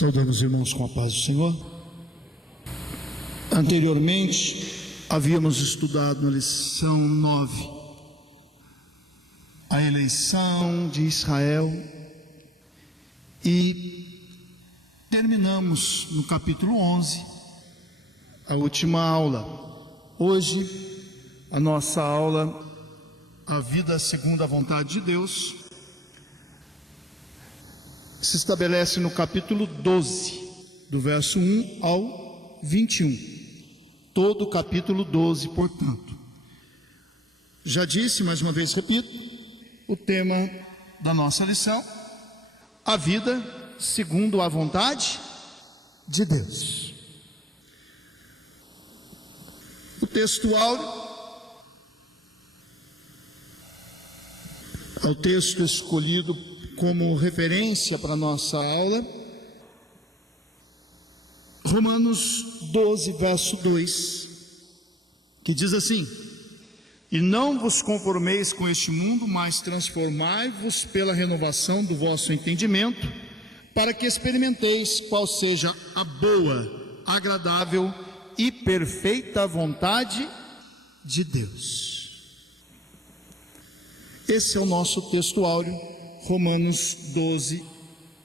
Saudamos os irmãos com a paz do Senhor. Anteriormente, havíamos estudado na lição 9, a eleição de Israel, e terminamos no capítulo 11, a última aula. Hoje, a nossa aula, a vida segundo a vontade de Deus, se estabelece no capítulo 12, do verso 1 ao 21. Todo o capítulo 12, portanto. Já disse, mais uma vez repito, o tema da nossa lição: a vida segundo a vontade de Deus. O texto áureo é o texto escolhido como referência para a nossa aula, Romanos 12, verso 2, que diz assim: e não vos conformeis com este mundo, mas transformai-vos pela renovação do vosso entendimento, para que experimenteis qual seja a boa, agradável e perfeita vontade de Deus. Esse é o nosso texto áureo, Romanos 12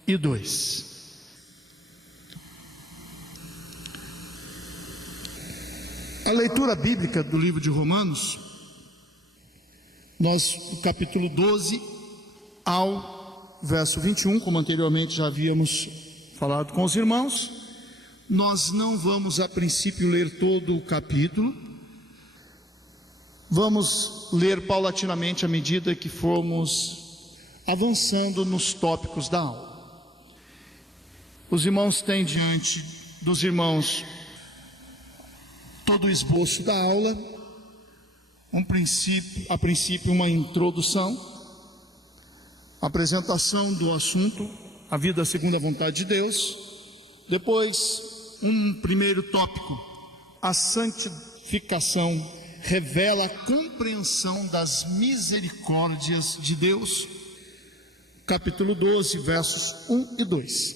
e 2. A leitura bíblica do livro de Romanos, nós, do capítulo 12 ao verso 21, como anteriormente já havíamos falado com os irmãos, nós não vamos a princípio ler todo o capítulo, vamos ler paulatinamente à medida que formos avançando nos tópicos da aula. Os irmãos têm diante dos irmãos todo o esboço da aula, a princípio uma introdução, apresentação do assunto, a vida segundo a vontade de Deus, depois um primeiro tópico, a santificação revela a compreensão das misericórdias de Deus, capítulo 12, versos 1 e 2.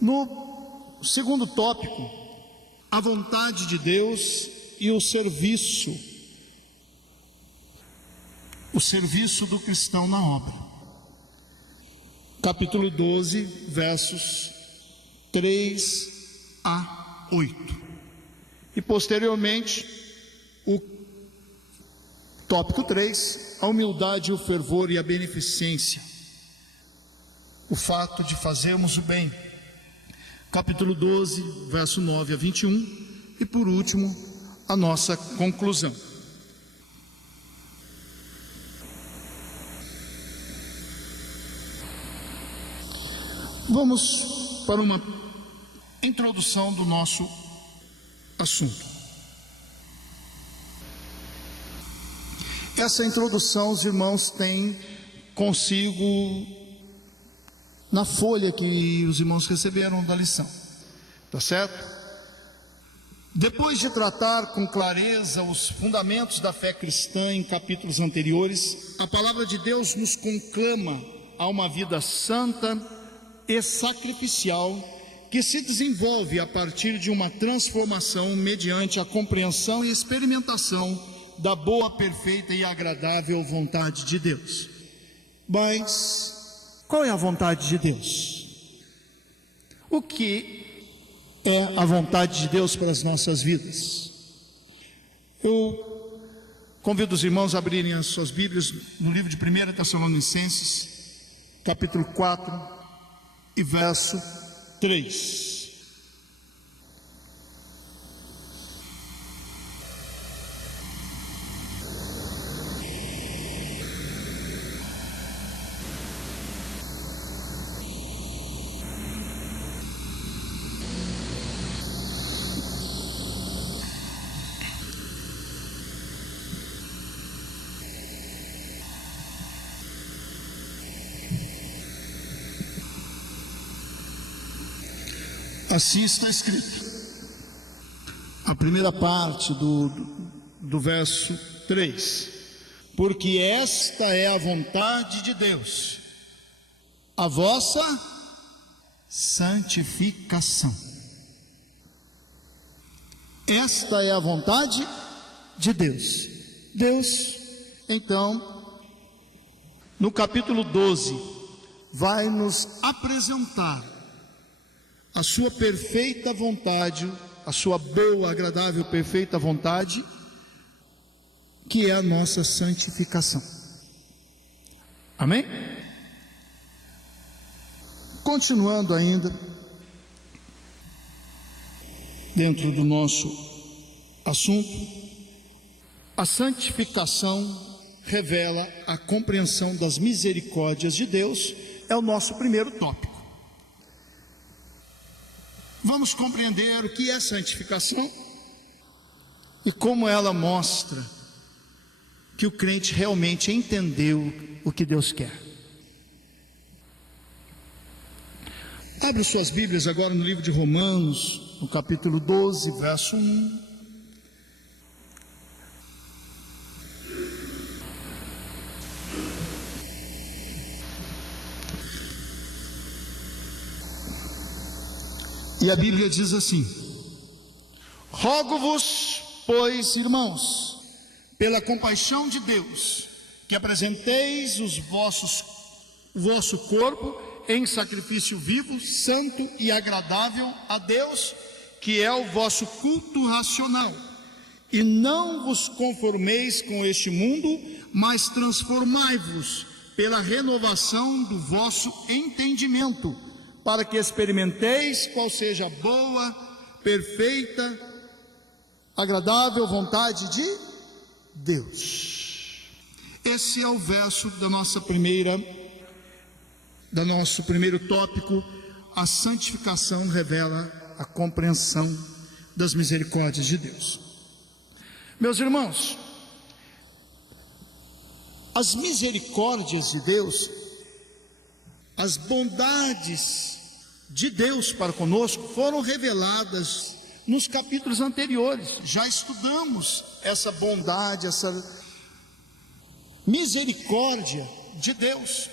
No segundo tópico, a vontade de Deus e o serviço do cristão na obra, capítulo 12, versos 3 a 8. E posteriormente, o tópico 3, a humildade, o fervor e a beneficência, o fato de fazermos o bem, capítulo 12, verso 9 a 21, e por último, a nossa conclusão. Vamos para uma introdução do nosso assunto. Essa introdução os irmãos têm consigo na folha que os irmãos receberam da lição, tá certo? Depois de tratar com clareza os fundamentos da fé cristã em capítulos anteriores, a palavra de Deus nos conclama a uma vida santa e sacrificial que se desenvolve a partir de uma transformação mediante a compreensão e experimentação da boa, perfeita e agradável vontade de Deus. Mas qual é a vontade de Deus? O que é a vontade de Deus para as nossas vidas? Eu convido os irmãos a abrirem as suas Bíblias no livro de 1 Tessalonicenses, capítulo 4 e verso 3. Assim está escrito. A primeira parte do verso 3. Porque esta é a vontade de Deus, a vossa santificação. Esta é a vontade de Deus. Deus, então, no capítulo 12, vai nos apresentar a sua perfeita vontade, a sua boa, agradável, perfeita vontade, que é a nossa santificação. Amém? Continuando ainda, dentro do nosso assunto, a santificação revela a compreensão das misericórdias de Deus, é o nosso primeiro tópico. Vamos compreender o que é santificação e como ela mostra que o crente realmente entendeu o que Deus quer. Abre suas Bíblias agora no livro de Romanos, no capítulo 12, verso 1. E a Bíblia diz assim: rogo-vos, pois, irmãos, pela compaixão de Deus, que apresenteis o vosso corpo em sacrifício vivo, santo e agradável a Deus, que é o vosso culto racional. E não vos conformeis com este mundo, mas transformai-vos pela renovação do vosso entendimento, para que experimenteis qual seja a boa, perfeita, agradável vontade de Deus. Esse é o verso do nosso primeiro tópico. A santificação revela a compreensão das misericórdias de Deus. Meus irmãos, as misericórdias de Deus, as bondades de Deus para conosco foram reveladas nos capítulos anteriores. Já estudamos essa bondade, essa misericórdia de Deus.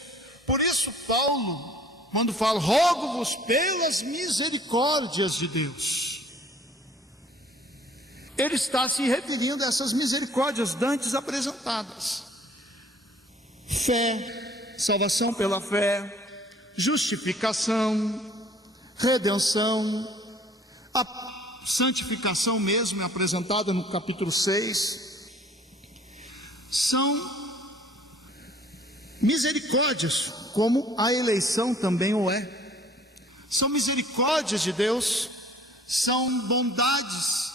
Por isso Paulo, quando fala rogo-vos pelas misericórdias de Deus, ele está se referindo a essas misericórdias dantes apresentadas: fé, salvação pela fé, justificação, redenção, a santificação mesmo é apresentada no capítulo 6. São misericórdias, como a eleição também o é. São misericórdias de Deus, são bondades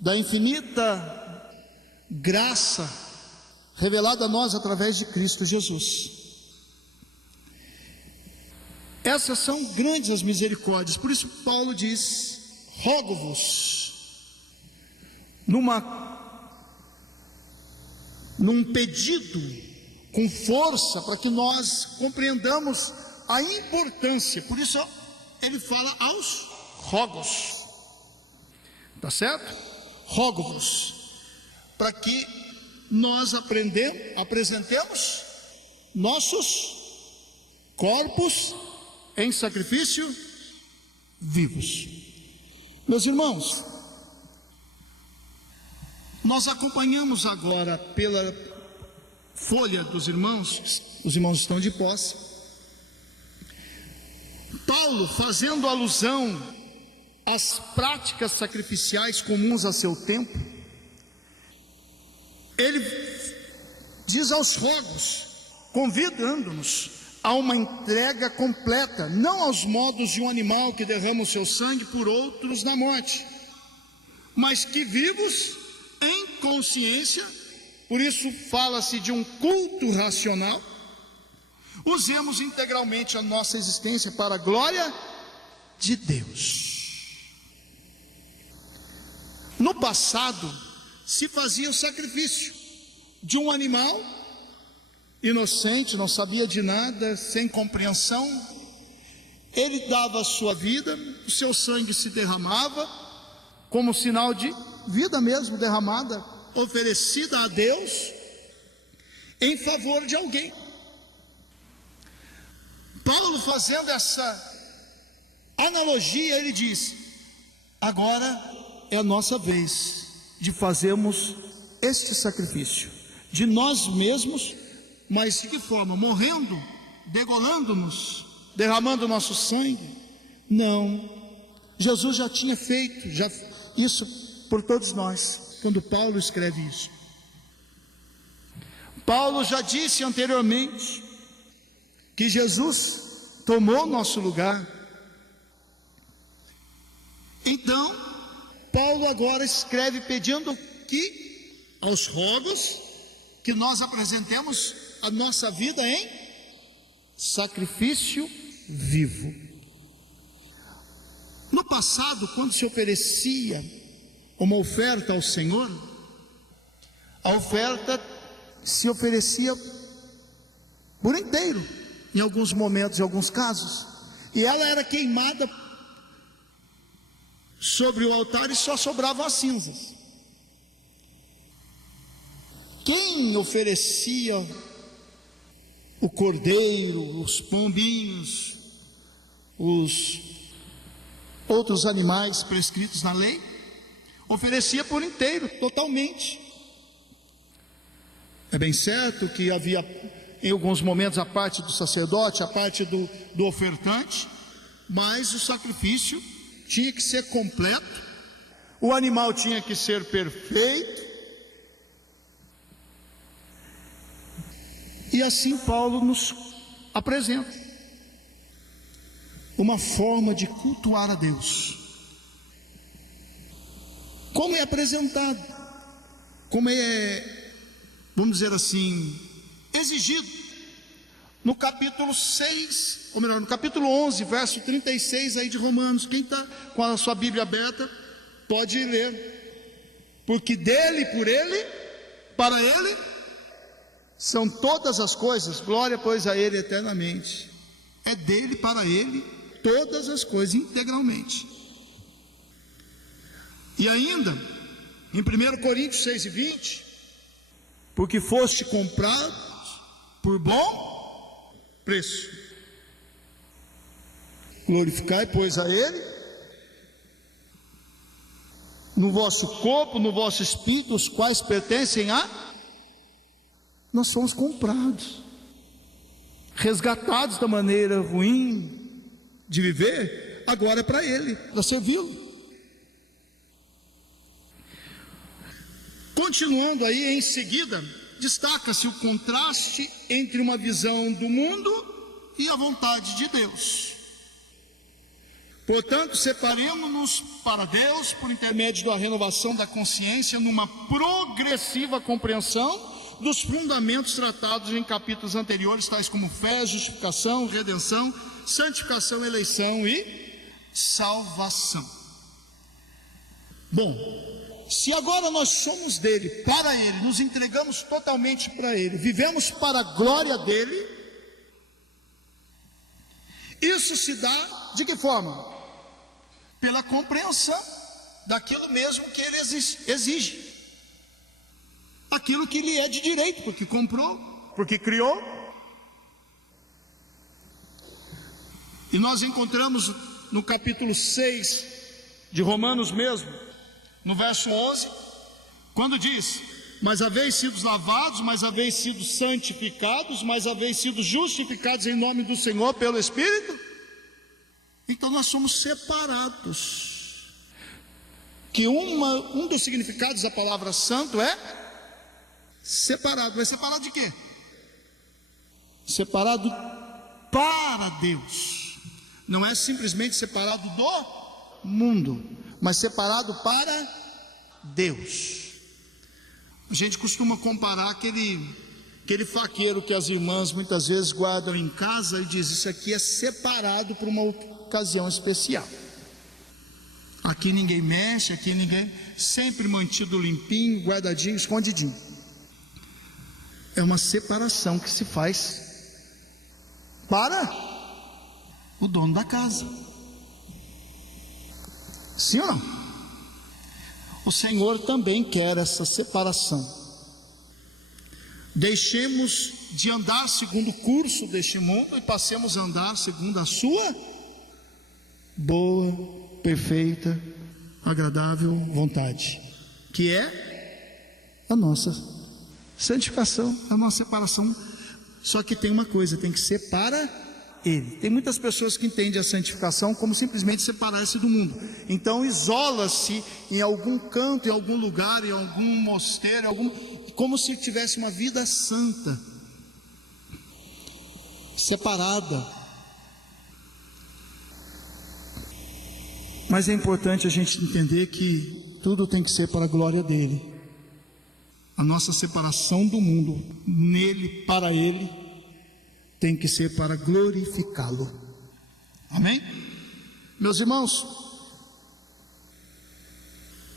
da infinita graça revelada a nós através de Cristo Jesus. Essas são grandes as misericórdias. Por isso Paulo diz: rogo-vos, num pedido com força, para que nós compreendamos a importância. Por isso ele fala aos rogos, tá certo? Rogo-vos, para que nós apresentemos nossos corpos em sacrifício vivos. Meus irmãos, nós acompanhamos agora pela folha dos irmãos, os irmãos estão de posse, Paulo fazendo alusão às práticas sacrificiais comuns a seu tempo. Ele diz aos rogos, convidando-nos a uma entrega completa, não aos modos de um animal que derrama o seu sangue por outros na morte, mas que vivos em consciência, por isso fala-se de um culto racional, usemos integralmente a nossa existência para a glória de Deus. No passado se fazia o sacrifício de um animal inocente, não sabia de nada, sem compreensão. Ele dava a sua vida, o seu sangue se derramava como sinal de vida mesmo derramada, oferecida a Deus em favor de alguém. Paulo, fazendo essa analogia, ele diz: agora é a nossa vez de fazermos este sacrifício de nós mesmos, mas de que forma? Morrendo, degolando-nos, derramando nosso sangue? Não, Jesus já tinha feito isso por todos nós, quando Paulo escreve isso. Paulo já disse anteriormente que Jesus tomou nosso lugar. Então, Paulo agora escreve pedindo que, aos rogos, que nós apresentemos a nossa vida em sacrifício vivo. No passado, quando se oferecia uma oferta ao Senhor, a oferta se oferecia por inteiro, em alguns momentos, em alguns casos, e ela era queimada sobre o altar e só sobravam as cinzas. Quem oferecia o cordeiro, os pombinhos, os outros animais prescritos na lei, oferecia por inteiro, totalmente. É bem certo que havia em alguns momentos a parte do sacerdote, a parte do ofertante, mas o sacrifício tinha que ser completo, o animal tinha que ser perfeito. E assim Paulo nos apresenta uma forma de cultuar a Deus. Como é apresentado, como é, vamos dizer assim, exigido no capítulo 6, ou melhor, no capítulo 11, verso 36 aí de Romanos. Quem está com a sua Bíblia aberta pode ler. Porque dele, por ele, para ele são todas as coisas, glória pois a ele eternamente. É dele, para ele, todas as coisas, integralmente. E ainda, em 1 Coríntios 6:20, porque foste comprado por bom preço. Glorificai, pois, a ele, no vosso corpo, no vosso espírito, os quais pertencem a... Nós somos comprados, resgatados da maneira ruim de viver, agora é para ele, para servi-lo. Continuando aí, em seguida, destaca-se o contraste entre uma visão do mundo e a vontade de Deus. Portanto, separemo-nos para Deus por intermédio da renovação da consciência, numa progressiva compreensão dos fundamentos tratados em capítulos anteriores, tais como fé, justificação, redenção, santificação, eleição e salvação. Bom, se agora nós somos dele, para ele, nos entregamos totalmente para ele, vivemos para a glória dele, isso se dá de que forma? Pela compreensão daquilo mesmo que ele exige, aquilo que lhe é de direito, porque comprou, porque criou. E nós encontramos no capítulo 6 de Romanos mesmo, no verso 11, quando diz: mas haveis sido lavados, mas haveis sido santificados, mas haveis sido justificados em nome do Senhor pelo Espírito. Então nós somos separados, que um dos significados da palavra santo é separado. Mas separado de quê? Separado para Deus. Não é simplesmente separado do mundo, mas separado para Deus. A gente costuma comparar aquele faqueiro que as irmãs muitas vezes guardam em casa e diz: isso aqui é separado para uma ocasião especial. Aqui ninguém mexe, aqui ninguém, sempre mantido limpinho, guardadinho, escondidinho. É uma separação que se faz para o dono da casa. Sim ou não? O Senhor também quer essa separação. Deixemos de andar segundo o curso deste mundo e passemos a andar segundo a sua boa, perfeita, agradável vontade, que é a nossa santificação, a nossa separação. Só que tem uma coisa, tem que ser para Ele. Tem muitas pessoas que entendem a santificação como simplesmente separar-se do mundo. Então isola-se em algum canto, em algum lugar, em algum mosteiro, como se tivesse uma vida santa, separada. Mas é importante a gente entender que tudo tem que ser para a glória dele. A nossa separação do mundo, nele, para ele, tem que ser para glorificá-lo. Amém? Meus irmãos,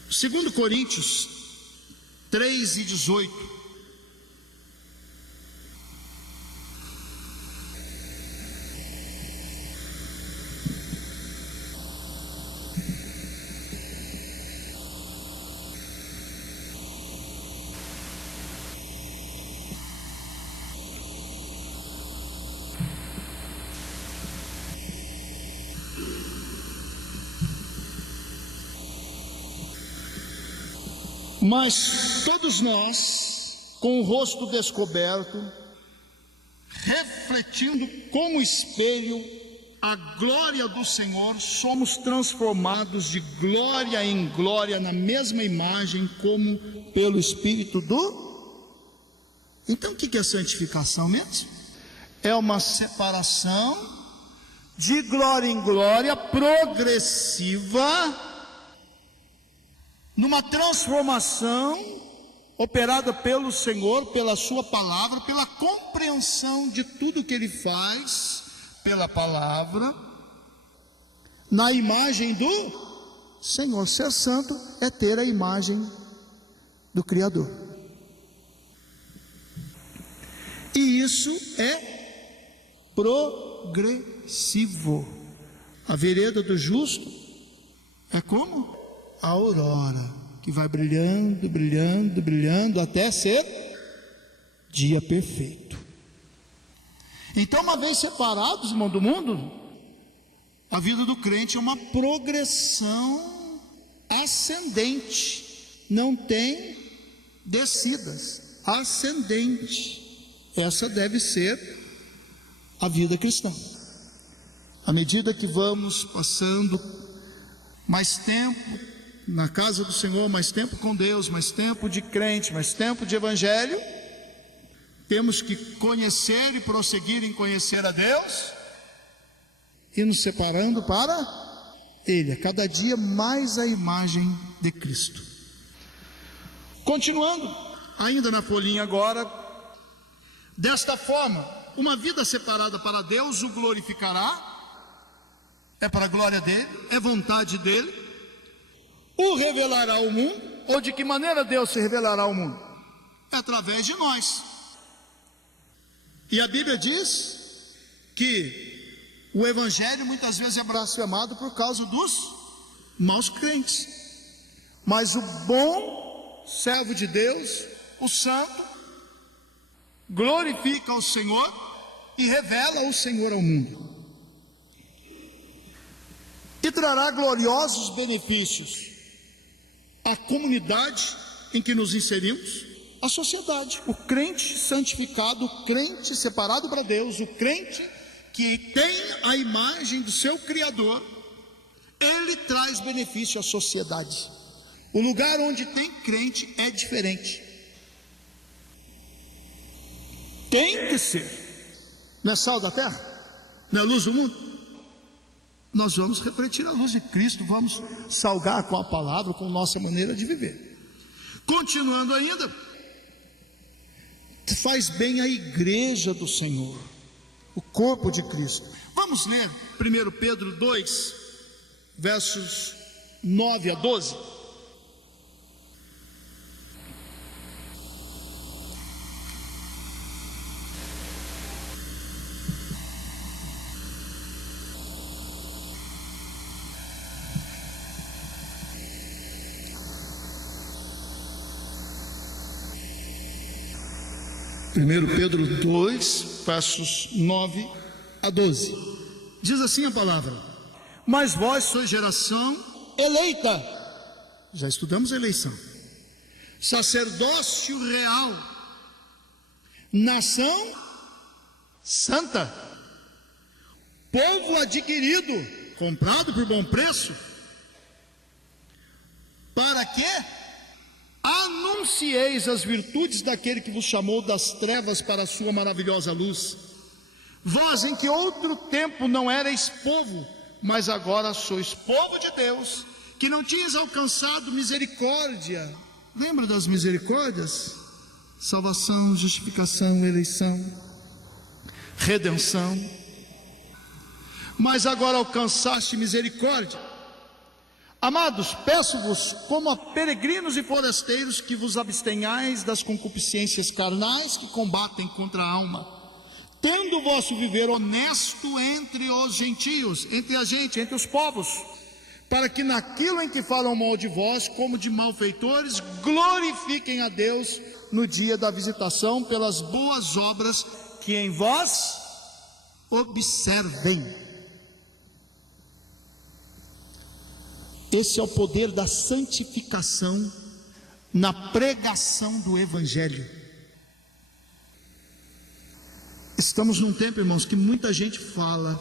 2 Coríntios 3:18. Mas todos nós, com o rosto descoberto, refletindo como espelho a glória do Senhor, somos transformados de glória em glória na mesma imagem, como pelo Espírito do... Então o que é santificação mesmo? É uma separação de glória em glória, progressiva, numa transformação operada pelo Senhor, pela sua palavra, pela compreensão de tudo que Ele faz, pela palavra, na imagem do Senhor. Ser santo é ter a imagem do Criador. E isso é progressivo. A vereda do justo é como? A aurora, que vai brilhando, brilhando, brilhando, até ser dia perfeito. Então, uma vez separados, irmão, do mundo, a vida do crente é uma progressão ascendente, não tem descidas, ascendente. Essa deve ser a vida cristã. À medida que vamos passando mais tempo na casa do Senhor, mais tempo com Deus, mais tempo de crente, mais tempo de evangelho, temos que conhecer e prosseguir em conhecer a Deus e nos separando para Ele, a cada dia mais a imagem de Cristo. Continuando, ainda na folhinha agora, desta forma, uma vida separada para Deus o glorificará, é para a glória dele, é vontade dele, o revelará ao mundo. Ou de que maneira Deus se revelará ao mundo? É através de nós. E a Bíblia diz que o evangelho muitas vezes é blasfemado por causa dos maus crentes, mas o bom servo de Deus, o santo, glorifica o Senhor e revela o Senhor ao mundo, e trará gloriosos benefícios à comunidade em que nos inserimos, à sociedade. O crente santificado, o crente separado para Deus, o crente que tem a imagem do seu Criador, ele traz benefício à sociedade. O lugar onde tem crente é diferente. Tem que ser. Não é sal da terra? Não é luz do mundo? Nós vamos refletir a luz de Cristo, vamos salgar com a palavra, com nossa maneira de viver. Continuando ainda, faz bem a igreja do Senhor, o corpo de Cristo. Vamos ler 1 Pedro 2, versos 9 a 12. Primeiro Pedro 2, versos 9 a 12. Diz assim a palavra: Mas vós sois geração eleita. Já estudamos a eleição. Sacerdócio real, nação santa, povo adquirido, comprado por bom preço, para que anuncieis as virtudes daquele que vos chamou das trevas para a sua maravilhosa luz. Vós em que outro tempo não erais povo, mas agora sois povo de Deus, que não tinhas alcançado misericórdia. Lembra das misericórdias? Salvação, justificação, eleição, redenção. Mas agora alcançaste misericórdia. Amados, peço-vos, como a peregrinos e forasteiros, que vos abstenhais das concupiscências carnais que combatem contra a alma, tendo o vosso viver honesto entre os gentios, entre a gente, entre os povos, para que naquilo em que falam mal de vós, como de malfeitores, glorifiquem a Deus no dia da visitação, pelas boas obras que em vós observem. Esse é o poder da santificação na pregação do Evangelho. Estamos num tempo, irmãos, que muita gente fala,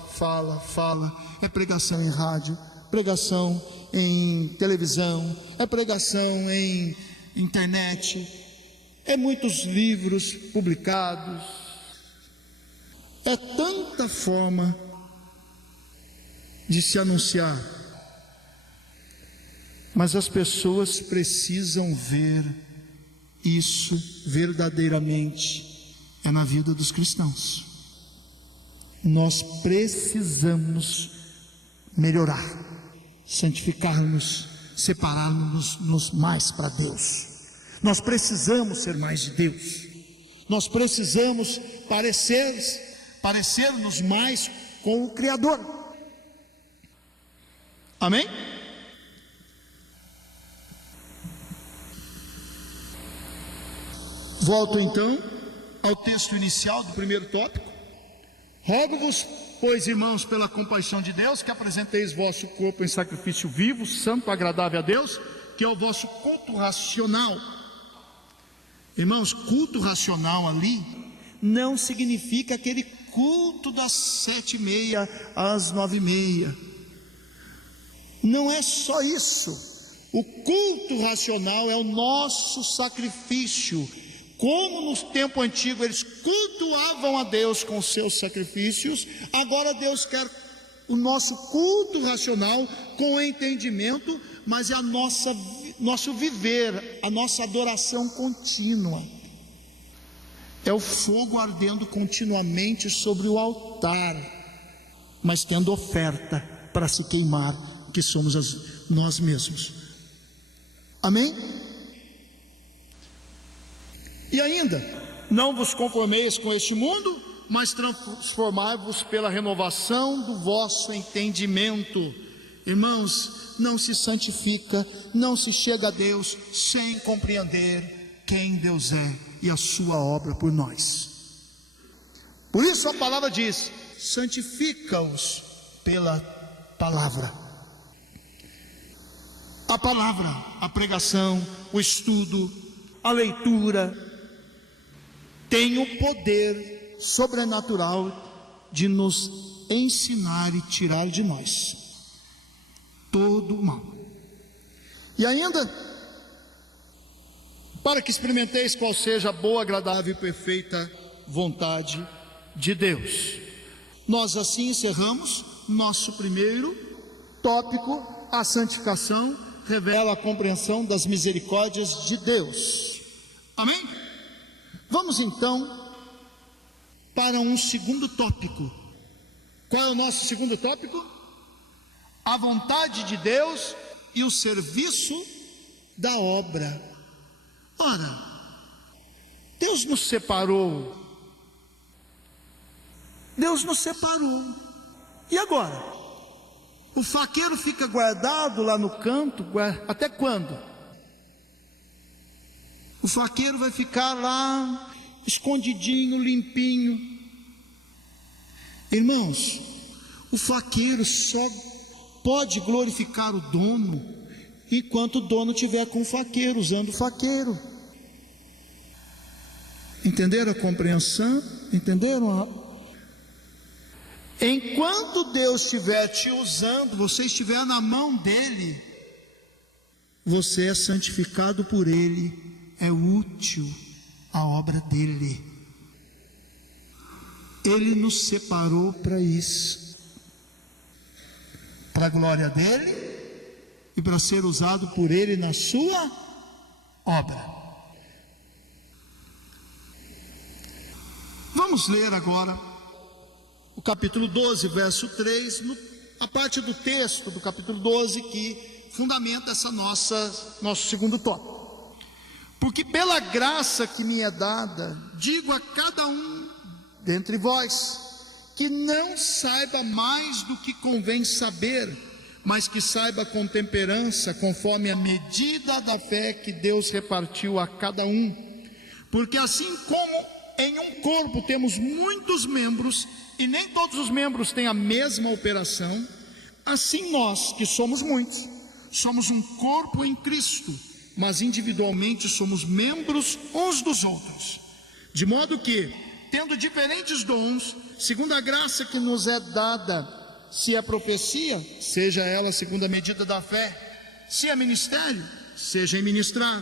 é pregação em rádio, pregação em televisão, é pregação em internet, é muitos livros publicados, é tanta forma de se anunciar, mas as pessoas precisam ver isso verdadeiramente. É na vida dos cristãos. Nós precisamos melhorar, santificar-nos, separarmos-nos mais para Deus. Nós precisamos ser mais de Deus. Nós precisamos parecer-nos mais com o Criador. Amém? Volto então ao texto inicial do primeiro tópico. Rogo-vos, pois, irmãos, pela compaixão de Deus, que apresenteis vosso corpo em sacrifício vivo, santo, agradável a Deus, que é o vosso culto racional. Irmãos, culto racional ali não significa aquele culto das 7h30 às 9h30. Não é só isso. O culto racional é o nosso sacrifício. Como no tempo antigo eles cultuavam a Deus com seus sacrifícios, agora Deus quer o nosso culto racional com entendimento, mas é nosso viver, a nossa adoração contínua. É o fogo ardendo continuamente sobre o altar, mas tendo oferta para se queimar, que somos nós mesmos. Amém? E ainda, não vos conformeis com este mundo, mas transformai-vos pela renovação do vosso entendimento. Irmãos, não se santifica, não se chega a Deus sem compreender quem Deus é e a sua obra por nós. Por isso a palavra diz: santifica-os pela palavra. A palavra, a pregação, o estudo, a leitura tem o poder sobrenatural de nos ensinar e tirar de nós todo o mal. E ainda, para que experimenteis qual seja a boa, agradável e perfeita vontade de Deus. Nós assim encerramos nosso primeiro tópico. A santificação revela a compreensão das misericórdias de Deus. Amém? Vamos então para um segundo tópico. Qual é o nosso segundo tópico? A vontade de Deus e o serviço da obra. Ora, Deus nos separou. Deus nos separou. E agora? O faqueiro fica guardado lá no canto, até quando? O faqueiro vai ficar lá, escondidinho, limpinho. Irmãos, o faqueiro só pode glorificar o dono enquanto o dono estiver com o faqueiro, usando o faqueiro. Entenderam a compreensão? Entenderam? Enquanto Deus estiver te usando, você estiver na mão dele, você é santificado por ele, é útil à obra dele. Ele nos separou para isso, para a glória dele e para ser usado por ele na sua obra. Vamos ler agora o capítulo 12, verso 3, a parte do texto do capítulo 12 que fundamenta essa nosso segundo tópico. Porque pela graça que me é dada, digo a cada um dentre vós, que não saiba mais do que convém saber, mas que saiba com temperança, conforme a medida da fé que Deus repartiu a cada um. Porque assim como em um corpo temos muitos membros, e nem todos os membros têm a mesma operação, assim nós, que somos muitos, somos um corpo em Cristo, mas individualmente somos membros uns dos outros. De modo que, tendo diferentes dons, segundo a graça que nos é dada, se é profecia, seja ela segundo a medida da fé; se é ministério, seja em ministrar;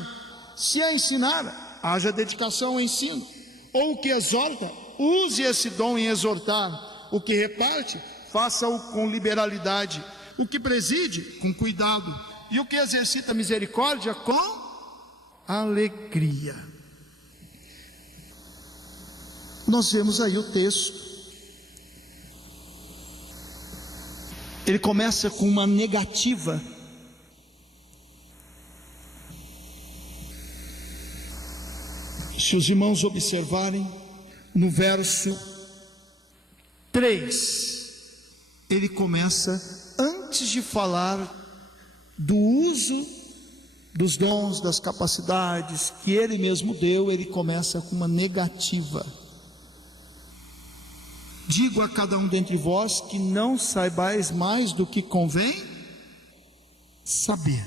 se é ensinar, haja dedicação ao ensino; ou o que exorta, use esse dom em exortar; o que reparte, faça-o com liberalidade; o que preside, com cuidado; e o que exercita misericórdia, com alegria. Nós vemos aí o texto. Ele começa com uma negativa. Se os irmãos observarem, no verso 3, ele começa, antes de falar do uso dos dons, das capacidades que ele mesmo deu, ele começa com uma negativa. Digo a cada um dentre vós que não saibais mais do que convém saber.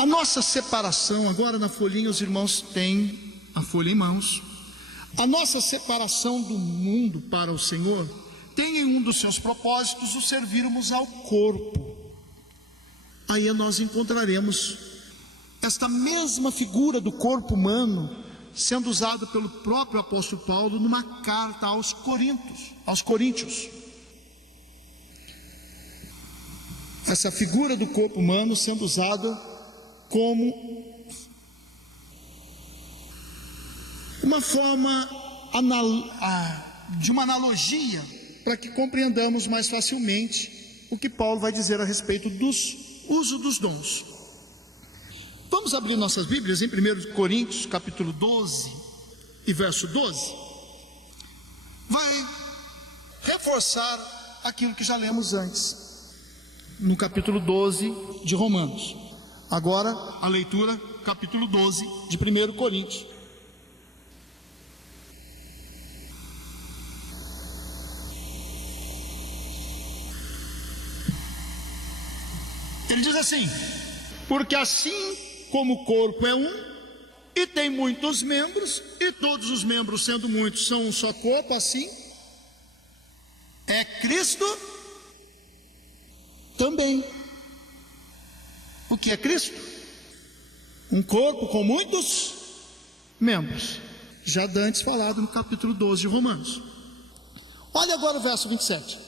A nossa separação, agora na folhinha os irmãos têm a folha em mãos. A nossa separação do mundo para o Senhor tem em um dos seus propósitos o servirmos ao corpo. Aí nós encontraremos esta mesma figura do corpo humano sendo usado pelo próprio apóstolo Paulo numa carta aos Coríntios. Essa figura do corpo humano sendo usada como uma forma de uma analogia, para que compreendamos mais facilmente o que Paulo vai dizer a respeito do uso dos dons. Vamos abrir nossas Bíblias em 1 Coríntios, capítulo 12 e verso 12. Vai reforçar aquilo que já lemos antes, no capítulo 12 de Romanos. Agora, a leitura, capítulo 12 de 1 Coríntios. Ele diz assim: porque assim como o corpo é um, e tem muitos membros, e todos os membros, sendo muitos, são um só corpo, assim é Cristo também. O que é Cristo? Um corpo com muitos membros, já antes falado no capítulo 12 de Romanos. Olha agora o verso 27.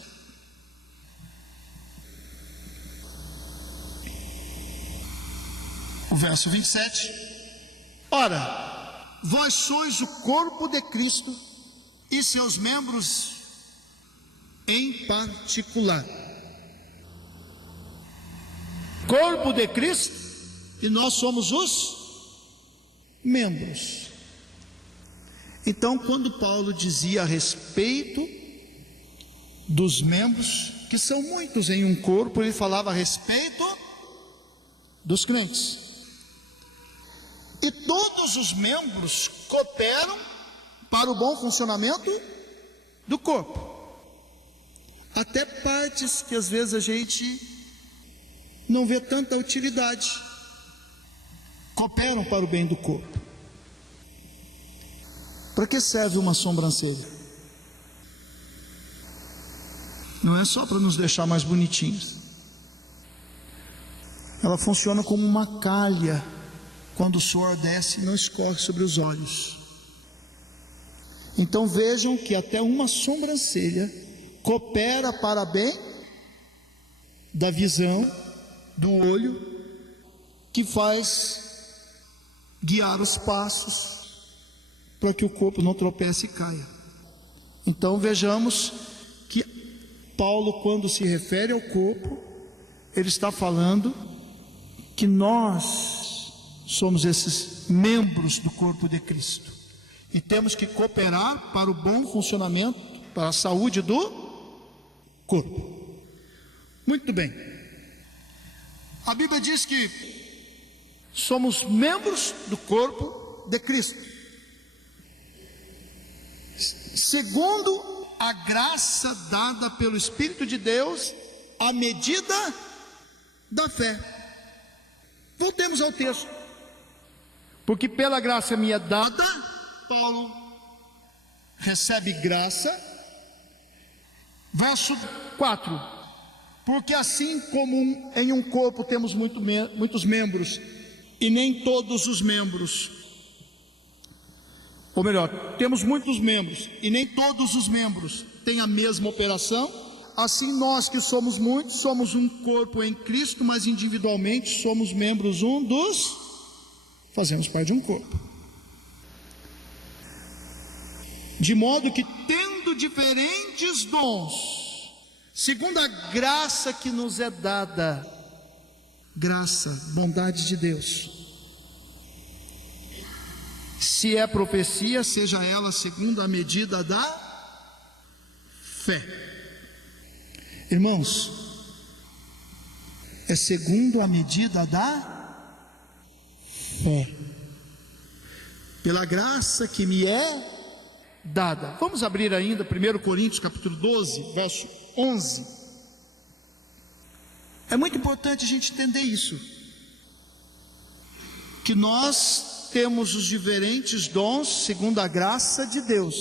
O verso 27. Ora, vós sois o corpo de Cristo e seus membros em particular. Corpo de Cristo, e nós somos os membros. Então, quando Paulo dizia a respeito dos membros, que são muitos em um corpo, ele falava a respeito dos crentes. E todos os membros cooperam para o bom funcionamento do corpo. Até partes que às vezes a gente não vê tanta utilidade, cooperam para o bem do corpo. Para que serve uma sobrancelha? Não é só para nos deixar mais bonitinhos. Ela funciona como uma calha. Quando o suor desce, não escorre sobre os olhos. Então vejam que até uma sobrancelha coopera para bem da visão, do olho, que faz guiar os passos para que o corpo não tropece e caia. Então vejamos que Paulo, quando se refere ao corpo, ele está falando que nós somos esses membros do corpo de Cristo e temos que cooperar para o bom funcionamento, para a saúde do corpo. Muito bem. A Bíblia diz que somos membros do corpo de Cristo, segundo a graça dada pelo Espírito de Deus, à medida da fé. Voltemos ao texto. Porque pela graça me é dada, Paulo recebe graça. Verso 4: porque assim como em um corpo temos muitos membros, e nem todos os membros, ou melhor, temos muitos membros, e nem todos os membros têm a mesma operação, assim nós que somos muitos, somos um corpo em Cristo, mas individualmente somos membros fazemos parte de um corpo. De modo que, tendo diferentes dons, segundo a graça que nos é dada, graça, bondade de Deus, se é profecia, seja ela segundo a medida da fé. Irmãos, é segundo a medida da fé, pela graça que me é dada. Vamos abrir ainda 1 Coríntios capítulo 12, verso 11. É muito importante a gente entender isso, que nós temos os diferentes dons segundo a graça de Deus,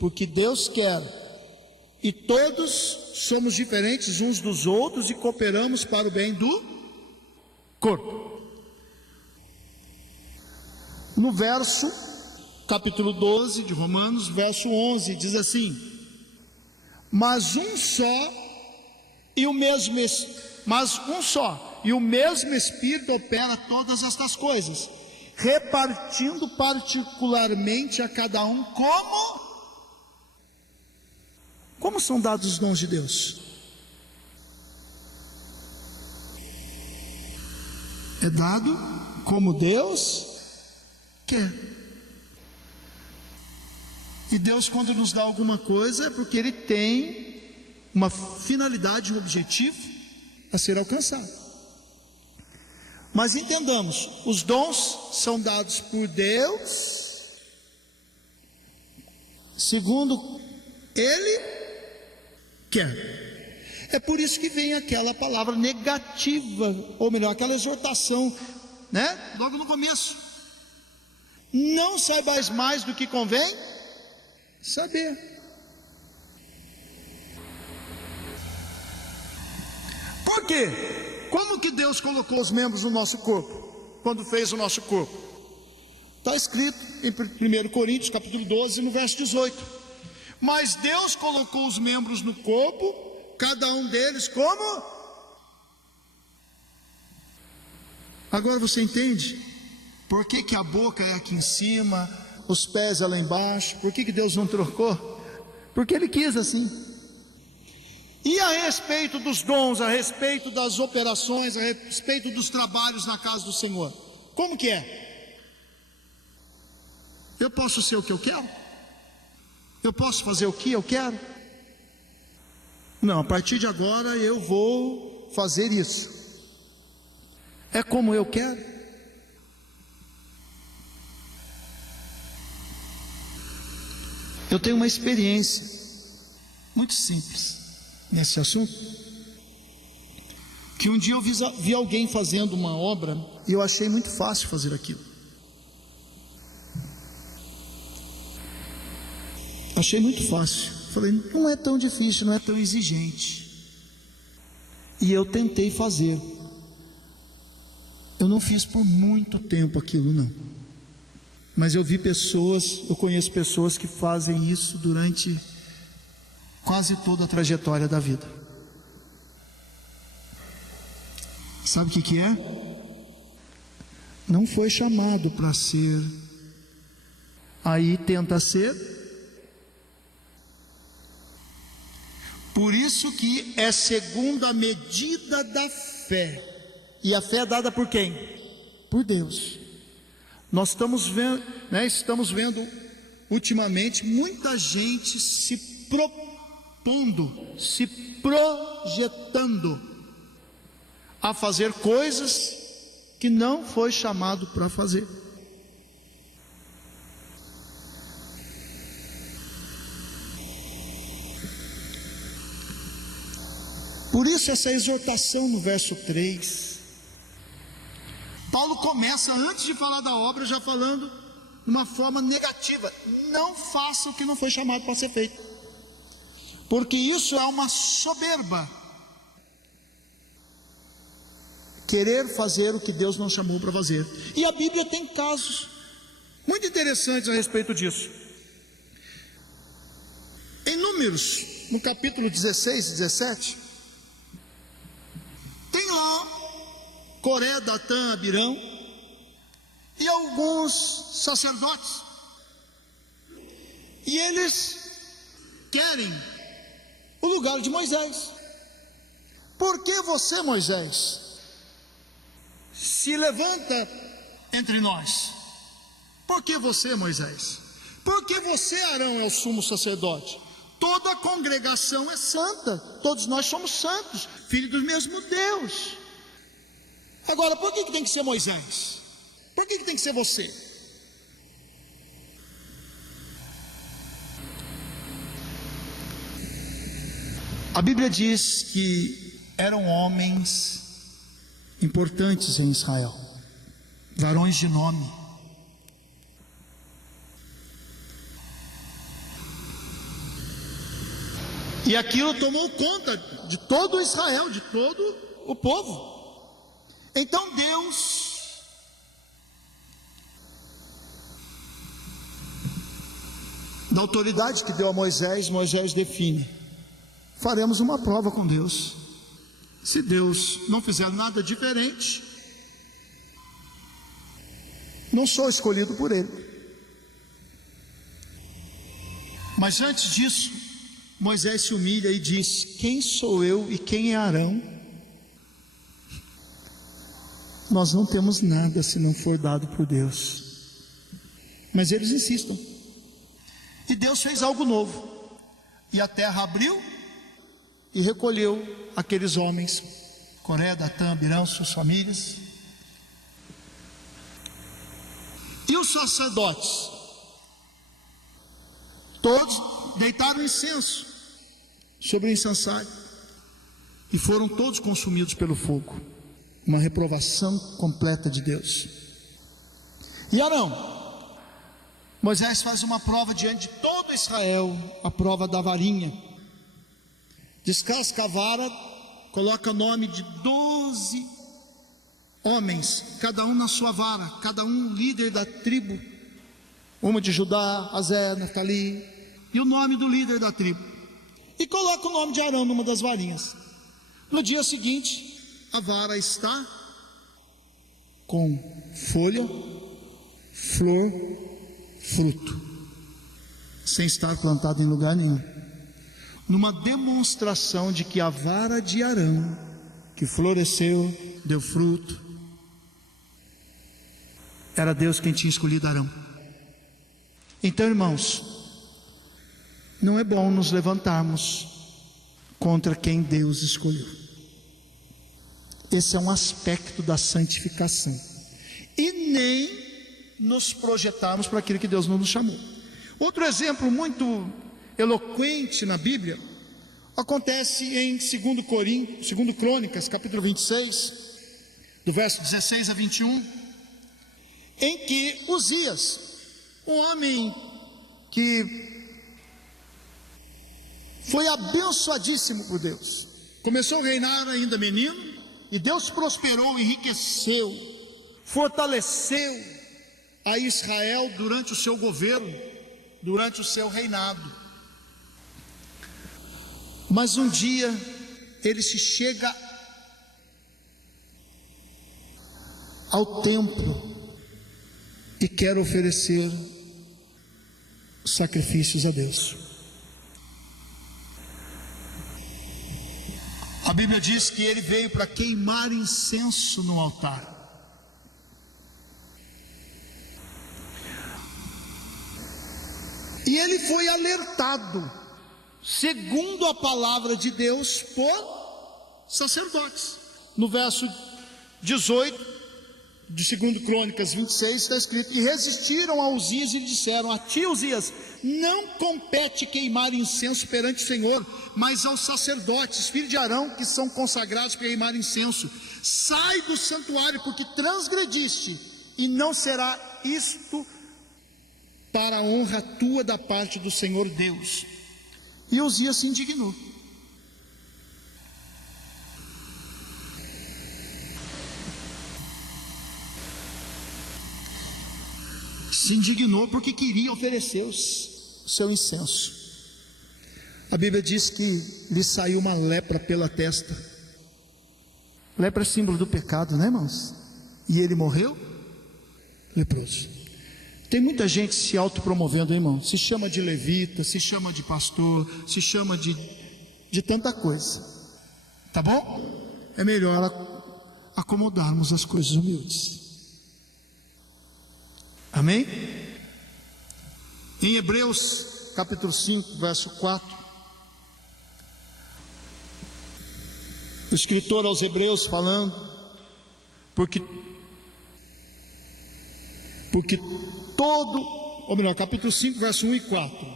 porque Deus quer, e todos somos diferentes uns dos outros e cooperamos para o bem do corpo. No verso, capítulo 12 de Romanos, verso 11, diz assim: mas um só e o mesmo Espírito opera todas estas coisas, repartindo particularmente a cada um como são dados os dons de Deus. É dado como Deus quer. E Deus, quando nos dá alguma coisa, é porque Ele tem uma finalidade, um objetivo a ser alcançado. Mas entendamos, os dons são dados por Deus, segundo Ele quer. É por isso que vem aquela palavra negativa, ou melhor, aquela exortação, né? Logo no começo: não saibais mais do que convém saber. Por quê? Como que Deus colocou os membros no nosso corpo, quando fez o nosso corpo? Está escrito em 1 Coríntios capítulo 12, no verso 18: mas Deus colocou os membros no corpo, cada um deles como? Agora você entende por que a boca é aqui em cima, os pés é lá embaixo? Por que Deus não trocou? Porque Ele quis assim. E a respeito dos dons, a respeito das operações, a respeito dos trabalhos na casa do Senhor, como que é? Eu posso ser o que eu quero? Eu posso fazer o que eu quero? Não, a partir de agora eu vou fazer isso. É como eu quero? Eu tenho uma experiência muito simples nesse assunto, que um dia eu vi alguém fazendo uma obra e eu achei muito fácil fazer aquilo. Achei muito fácil. Falei, não é tão difícil, não é tão exigente. E eu tentei fazer. Eu não fiz por muito tempo aquilo, não. Mas eu conheço pessoas que fazem isso durante quase toda a trajetória da vida. Sabe o que é? Não foi chamado para ser. Aí tenta ser. Por isso que é segundo a medida da fé. E a fé é dada por quem? Por Deus. Nós estamos vendo ultimamente muita gente se propondo, se projetando a fazer coisas que não foi chamado para fazer. Por isso essa exortação no verso 3. Paulo começa, antes de falar da obra, já falando de uma forma negativa: não faça o que não foi chamado para ser feito, porque isso é uma soberba, querer fazer o que Deus não chamou para fazer. E a Bíblia tem casos muito interessantes a respeito disso. Em Números, no capítulo 16 e 17, tem lá Coré, Datã, Abirão e alguns sacerdotes, e eles querem o lugar de Moisés. Por que você, Moisés, se levanta entre nós? Por que você, Moisés? Porque você, Arão, é o sumo sacerdote. Toda a congregação é santa, todos nós somos santos, filhos do mesmo Deus. Agora, por que tem que ser Moisés? Por que tem que ser você? A Bíblia diz que eram homens importantes em Israel, varões de nome. E aquilo tomou conta de todo Israel, de todo o povo. Então Deus da autoridade que deu a Moisés, Moisés define: faremos uma prova com Deus. Se Deus não fizer nada diferente, não sou escolhido por Ele. Mas antes disso, Moisés se humilha e diz: quem sou eu e quem é Arão? Nós não temos nada se não for dado por Deus. Mas eles insistem. E Deus fez algo novo. E a terra abriu e recolheu aqueles homens, Coré, Datã, Abirão, suas famílias. E os sacerdotes, todos deitaram incenso sobre o incensário e foram todos consumidos pelo fogo. Uma reprovação completa de Deus. E Arão, Moisés faz uma prova diante de todo Israel, a prova da varinha. Descasca a vara, coloca o nome de 12 homens, cada um na sua vara, cada um líder da tribo, uma de Judá, Azer, Naftali, e o nome do líder da tribo, e coloca o nome de Arão numa das varinhas. No dia seguinte, a vara está com folha, flor, fruto, sem estar plantada em lugar nenhum, numa demonstração de que a vara de Arão, que floresceu, deu fruto, era Deus quem tinha escolhido Arão. Então, irmãos, não é bom nos levantarmos contra quem Deus escolheu. Esse é um aspecto da santificação. E nem nos projetarmos para aquilo que Deus não nos chamou. Outro exemplo muito eloquente na Bíblia acontece em 2 Crônicas, capítulo 26, do verso 16 a 21, em que Uzias, um homem que foi abençoadíssimo por Deus, começou a reinar ainda menino, e Deus prosperou, enriqueceu, fortaleceu a Israel durante o seu governo, durante o seu reinado. Mas um dia ele se chega ao templo e quer oferecer sacrifícios a Deus. A Bíblia diz que ele veio para queimar incenso no altar. E ele foi alertado, segundo a palavra de Deus, por sacerdotes. No verso 18 de 2 Crônicas 26 está escrito: e resistiram a Uzias e lhe disseram: a ti, Uzias, não compete queimar incenso perante o Senhor, mas aos sacerdotes, filhos de Arão, que são consagrados para queimar incenso. Sai do santuário, porque transgrediste, e não será isto para a honra tua da parte do Senhor Deus. E Uzias se indignou. Se indignou porque queria oferecer o seu incenso. A Bíblia diz que lhe saiu uma lepra pela testa. Lepra é símbolo do pecado, né, irmãos? E ele morreu leproso. Tem muita gente se autopromovendo, irmão. Se chama de levita, se chama de pastor, se chama de tanta coisa. Tá bom? É melhor acomodarmos as coisas humildes. Amém? Em Hebreus capítulo 5, verso 4, o escritor aos Hebreus falando, porque todo, ou melhor, capítulo 5, verso 1 e 4,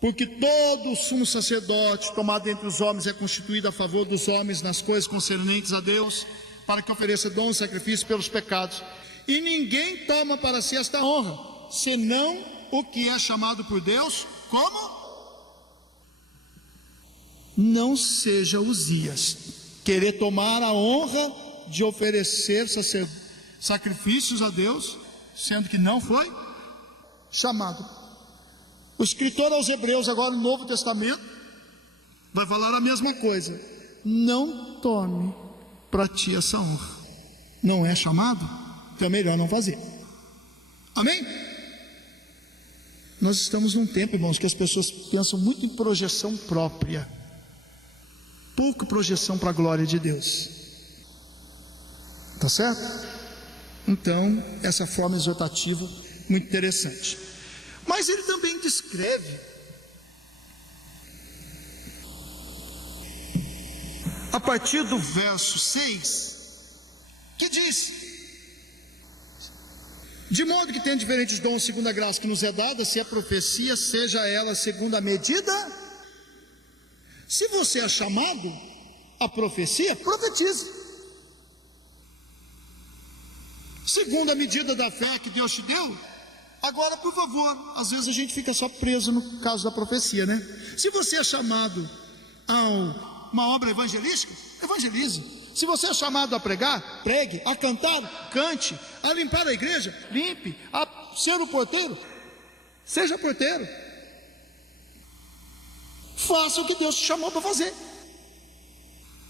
porque todo sumo sacerdote tomado entre os homens é constituído a favor dos homens nas coisas concernentes a Deus, para que ofereça dons e sacrifícios pelos pecados. E ninguém toma para si esta honra, senão o que é chamado por Deus como? Não seja Uzias querer tomar a honra de oferecer sacrifícios a Deus, sendo que não foi chamado. O escritor aos Hebreus, agora no Novo Testamento, vai falar a mesma coisa. Não tome para ti essa honra. Não é chamado? Então é melhor não fazer. Amém? Nós estamos num tempo, irmãos, que as pessoas pensam muito em projeção própria, pouco projeção para a glória de Deus. Tá certo? Então, essa forma exortativa, muito interessante. Mas ele também descreve a partir do verso 6, que diz: de modo que tem diferentes dons segundo a graça que nos é dada, se é profecia, seja ela segundo a medida. Se você é chamado a profecia, profetize segundo a medida da fé que Deus te deu. Agora, por favor, às vezes a gente fica só preso no caso da profecia, né? Se você é chamado a uma obra evangelística, evangelize. Se você é chamado a pregar, pregue. A cantar, cante. A limpar a igreja, limpe. A ser o porteiro, seja porteiro. Faça o que Deus te chamou para fazer.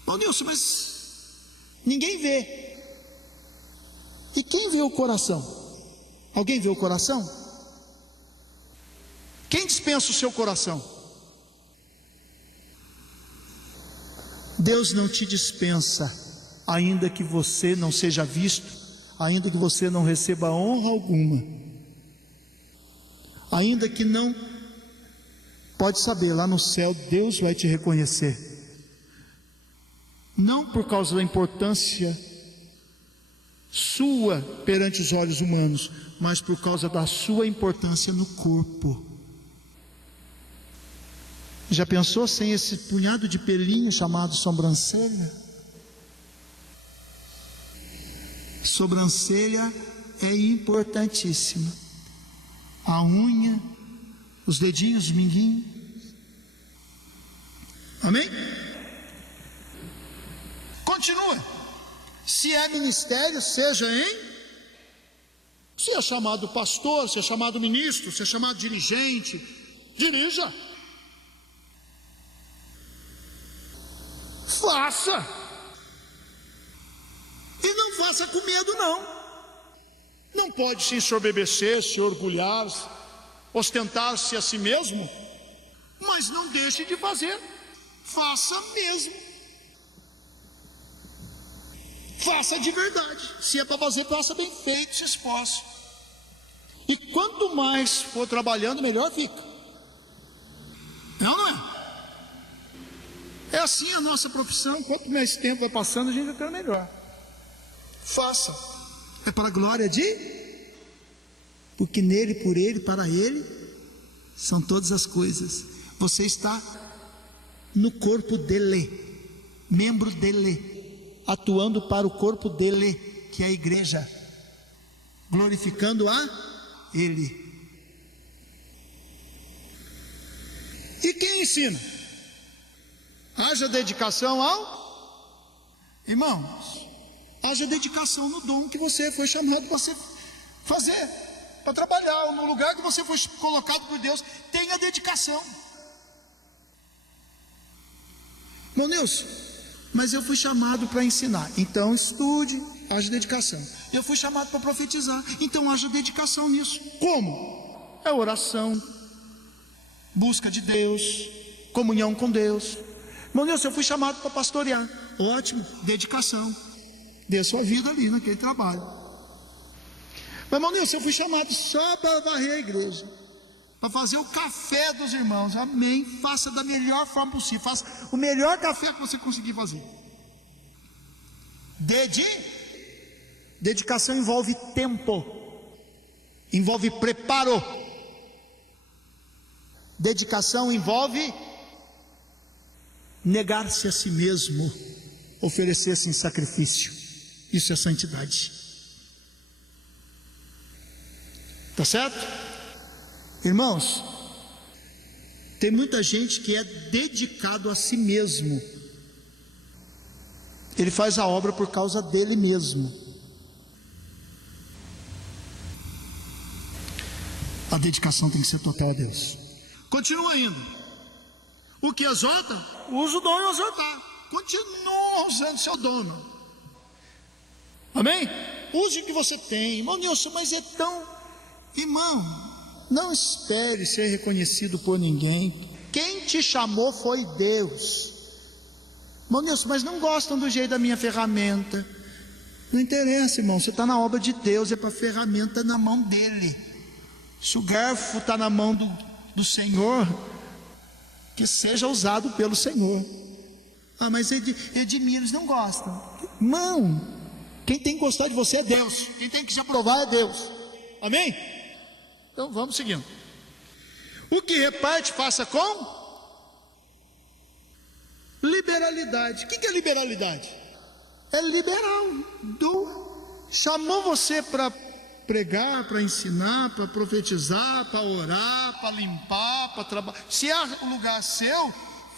Bom, Nilson, mas ninguém vê. E quem vê o coração? Alguém vê o coração? Quem dispensa o seu coração? Deus não te dispensa, ainda que você não seja visto, ainda que você não receba honra alguma, ainda que não, pode saber, lá no céu Deus vai te reconhecer, não por causa da importância sua perante os olhos humanos, mas por causa da sua importância no corpo. Já pensou sem esse punhado de pelinho chamado sobrancelha? Sobrancelha é importantíssima. A unha, os dedinhos, o minguinho. Amém? Continua. Se é ministério, seja se é chamado pastor, se é chamado ministro, se é chamado dirigente, dirija. Faça. E não faça com medo, não. Não pode se ensoberbecer, se orgulhar, ostentar-se a si mesmo, mas não deixe de fazer. Faça mesmo. Faça de verdade. Se é para fazer, faça bem feito, se esforce. E quanto mais for trabalhando, melhor fica. Não é? É assim a nossa profissão. Quanto mais tempo vai passando, a gente vai ficando melhor. Faça. É para a glória de... Porque nele, por ele, para ele, são todas as coisas. Você está no corpo dele, membro dele, atuando para o corpo dele, que é a igreja, glorificando a ele. E quem ensina? Haja dedicação ao... Irmãos, haja dedicação no dom que você foi chamado para você fazer, para trabalhar, no lugar que você foi colocado por Deus. Tenha dedicação. Irmão Nilson, mas eu fui chamado para ensinar. Então estude, haja dedicação. Eu fui chamado para profetizar. Então haja dedicação nisso. Como? É oração, busca de Deus, comunhão com Deus. Irmão Nilson, eu fui chamado para pastorear. Ótimo, dedicação. Dê a sua vida ali naquele trabalho. Mas irmão Nilson, eu fui chamado só para varrer a igreja, para fazer o café dos irmãos. Amém. Faça da melhor forma possível. Faça o melhor café que você conseguir fazer. Dedicação envolve tempo, envolve preparo. Dedicação envolve negar-se a si mesmo, oferecer-se em sacrifício. Isso é santidade. Tá certo? Irmãos, tem muita gente que é dedicado a si mesmo. Ele faz a obra por causa dele mesmo. A dedicação tem que ser total a Deus. Continua indo. O que exorta? Usa o dom e exortar. Continua usando seu dom, irmão. Amém? Use o que você tem. Irmão Nilson, mas é tão... Irmão, não espere ser reconhecido por ninguém. Quem te chamou foi Deus. Irmão Nilson, mas não gostam do jeito da minha ferramenta. Não interessa, irmão. Você está na obra de Deus, é para a ferramenta na mão dele. Se o garfo está na mão do Senhor, que seja usado pelo Senhor. Ah, mas Edmir, eles não gostam. Irmão, quem tem que gostar de você é Deus. Quem tem que te aprovar é Deus. Amém? Então vamos seguindo. O que reparte, faça com liberalidade. O que é liberalidade? É liberal. Chamou você para pregar, para ensinar, para profetizar, para orar, para limpar, para trabalhar. Se é um lugar seu,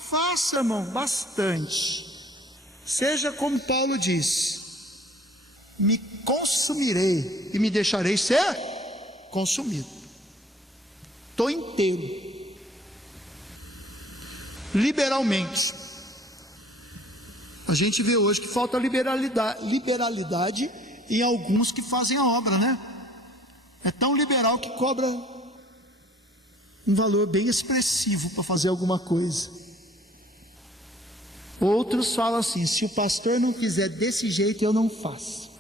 faça, irmão, bastante. Seja como Paulo diz: me consumirei e me deixarei ser consumido. Estou inteiro. Liberalmente. A gente vê hoje que falta liberalidade em alguns que fazem a obra, né? É tão liberal que cobra um valor bem expressivo para fazer alguma coisa. Outros falam assim: se o pastor não fizer desse jeito, eu não faço.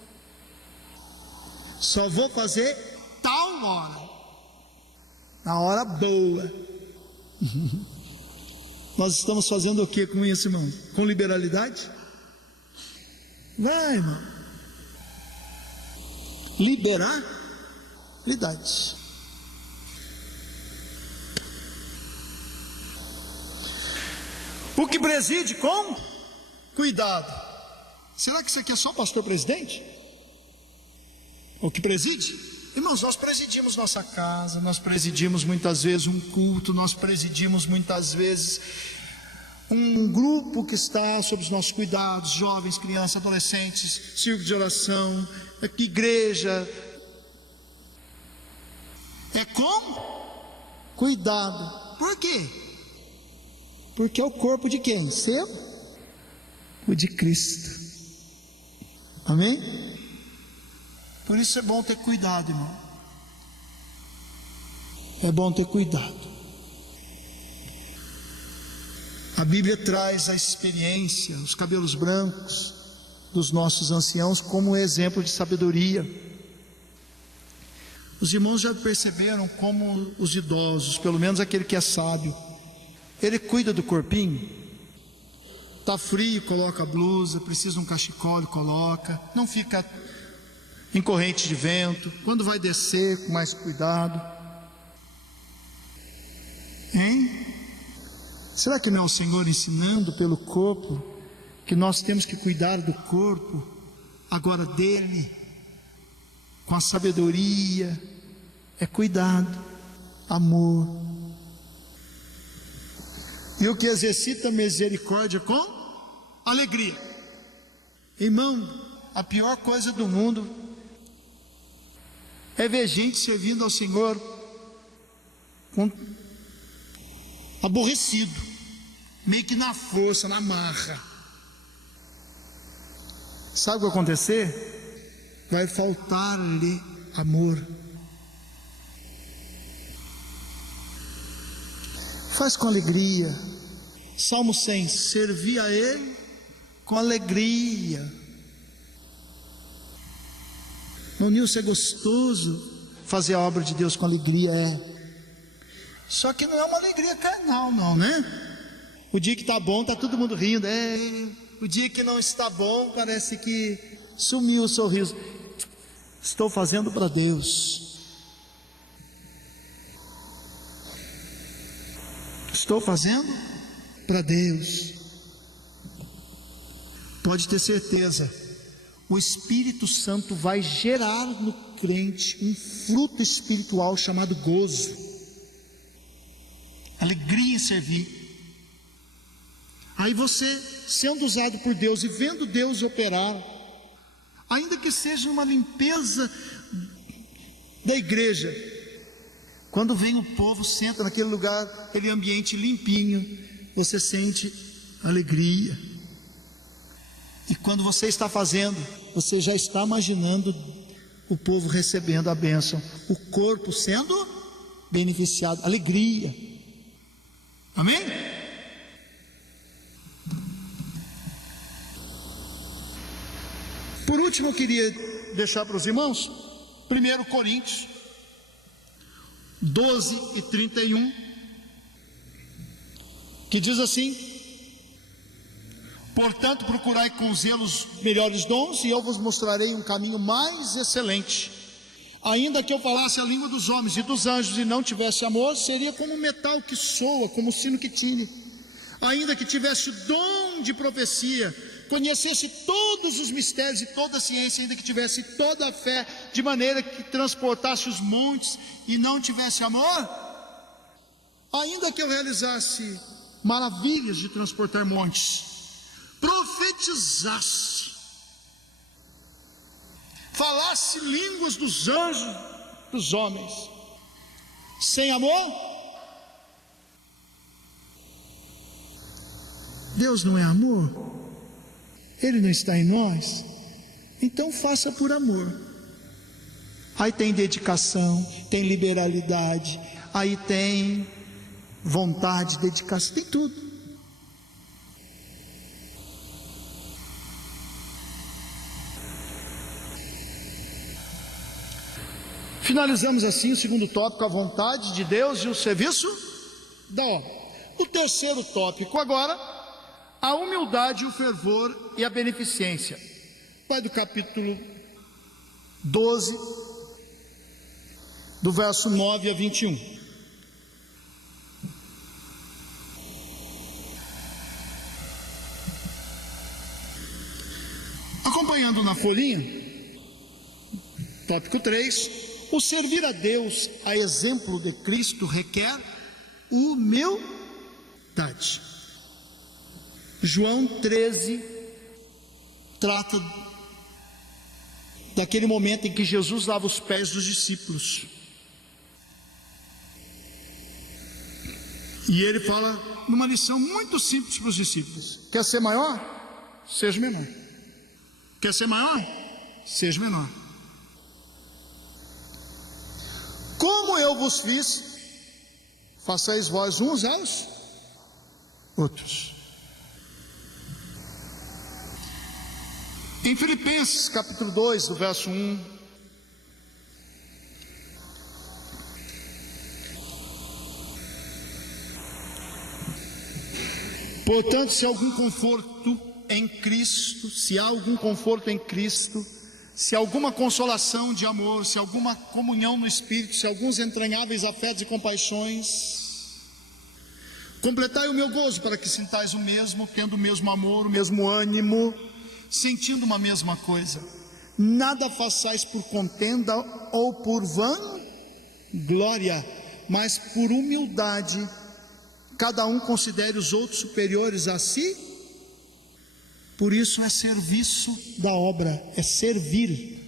Só vou fazer tal hora, na hora boa. Nós estamos fazendo o que com isso, irmão? Com liberalidade? Vai, irmão. Liberalidade. O que preside com cuidado. Será que isso aqui é só pastor presidente? O que preside? Irmãos, nós presidimos nossa casa, nós presidimos muitas vezes um culto, nós presidimos muitas vezes um grupo que está sob os nossos cuidados, jovens, crianças, adolescentes, círculo de oração, igreja. É com cuidado. Por quê? Porque é o corpo de quem? Seu? O de Cristo. Amém? Por isso é bom ter cuidado, irmão. É bom ter cuidado. A Bíblia traz a experiência, os cabelos brancos dos nossos anciãos como exemplo de sabedoria. Os irmãos já perceberam como os idosos, pelo menos aquele que é sábio, ele cuida do corpinho. Está frio, coloca a blusa, precisa de um cachecol, coloca, não fica em corrente de vento, quando vai descer, com mais cuidado. Hein? Será que não é o Senhor ensinando pelo corpo que nós temos que cuidar do corpo, agora dele, com a sabedoria? É cuidado, amor. E o que exercita misericórdia com alegria. Irmão, a pior coisa do mundo é ver gente servindo ao Senhor aborrecido, meio que na força, na marra. Sabe o que vai acontecer? Vai faltar-lhe amor. Faz com alegria. Salmo 100, servi a Ele com alegria. Não, Nilson, é gostoso fazer a obra de Deus com alegria, é. Só que não é uma alegria carnal, não, né? O dia que está bom, está todo mundo rindo. O dia que não está bom, parece que sumiu o sorriso. Estou fazendo para Deus. Estou fazendo para Deus. Pode ter certeza, o Espírito Santo vai gerar no crente um fruto espiritual chamado gozo. Alegria em servir. Aí você, sendo usado por Deus e vendo Deus operar, ainda que seja uma limpeza da igreja, quando vem o povo, senta naquele lugar, aquele ambiente limpinho, você sente alegria. E quando você está fazendo, você já está imaginando o povo recebendo a bênção, o corpo sendo beneficiado, alegria. Amém? Por último, eu queria deixar para os irmãos 1 Coríntios 12 e 31, que diz assim: portanto, procurai com zelo os melhores dons, e eu vos mostrarei um caminho mais excelente. Ainda que eu falasse a língua dos homens e dos anjos e não tivesse amor, seria como um metal que soa, como um sino que tine. Ainda que tivesse o dom de profecia, conhecesse todos os mistérios e toda a ciência, ainda que tivesse toda a fé, de maneira que transportasse os montes e não tivesse amor, ainda que eu realizasse maravilhas de transportar montes, profetizasse, falasse línguas dos anjos, dos homens, sem amor, Deus não é amor? Ele não está em nós? Então faça por amor. Aí tem dedicação, tem liberalidade, aí tem vontade, dedicação, tem tudo. Finalizamos assim o segundo tópico, a vontade de Deus e o serviço da obra. O terceiro tópico agora, a humildade, o fervor e a beneficência. Vai do capítulo 12, do verso 9 a 21. uma folhinha. Tópico 3. O servir a Deus, a exemplo de Cristo, requer humildade. João 13 trata daquele momento em que Jesus lava os pés dos discípulos. E ele fala numa lição muito simples para os discípulos: quer ser maior? Seja menor. Quer ser maior? Seja menor. Como eu vos fiz, façais vós uns aos outros. Em Filipenses capítulo 2, do verso 1, portanto, se há algum conforto em Cristo, se há algum conforto em Cristo, se há alguma consolação de amor, se há alguma comunhão no Espírito, se há alguns entranháveis afetos e compaixões, completai o meu gozo para que sintais o mesmo, tendo o mesmo amor, o mesmo ânimo, sentindo uma mesma coisa. Nada façais por contenda ou por vanglória, mas por humildade. Cada um considere os outros superiores a si. Por isso é serviço da obra, é servir.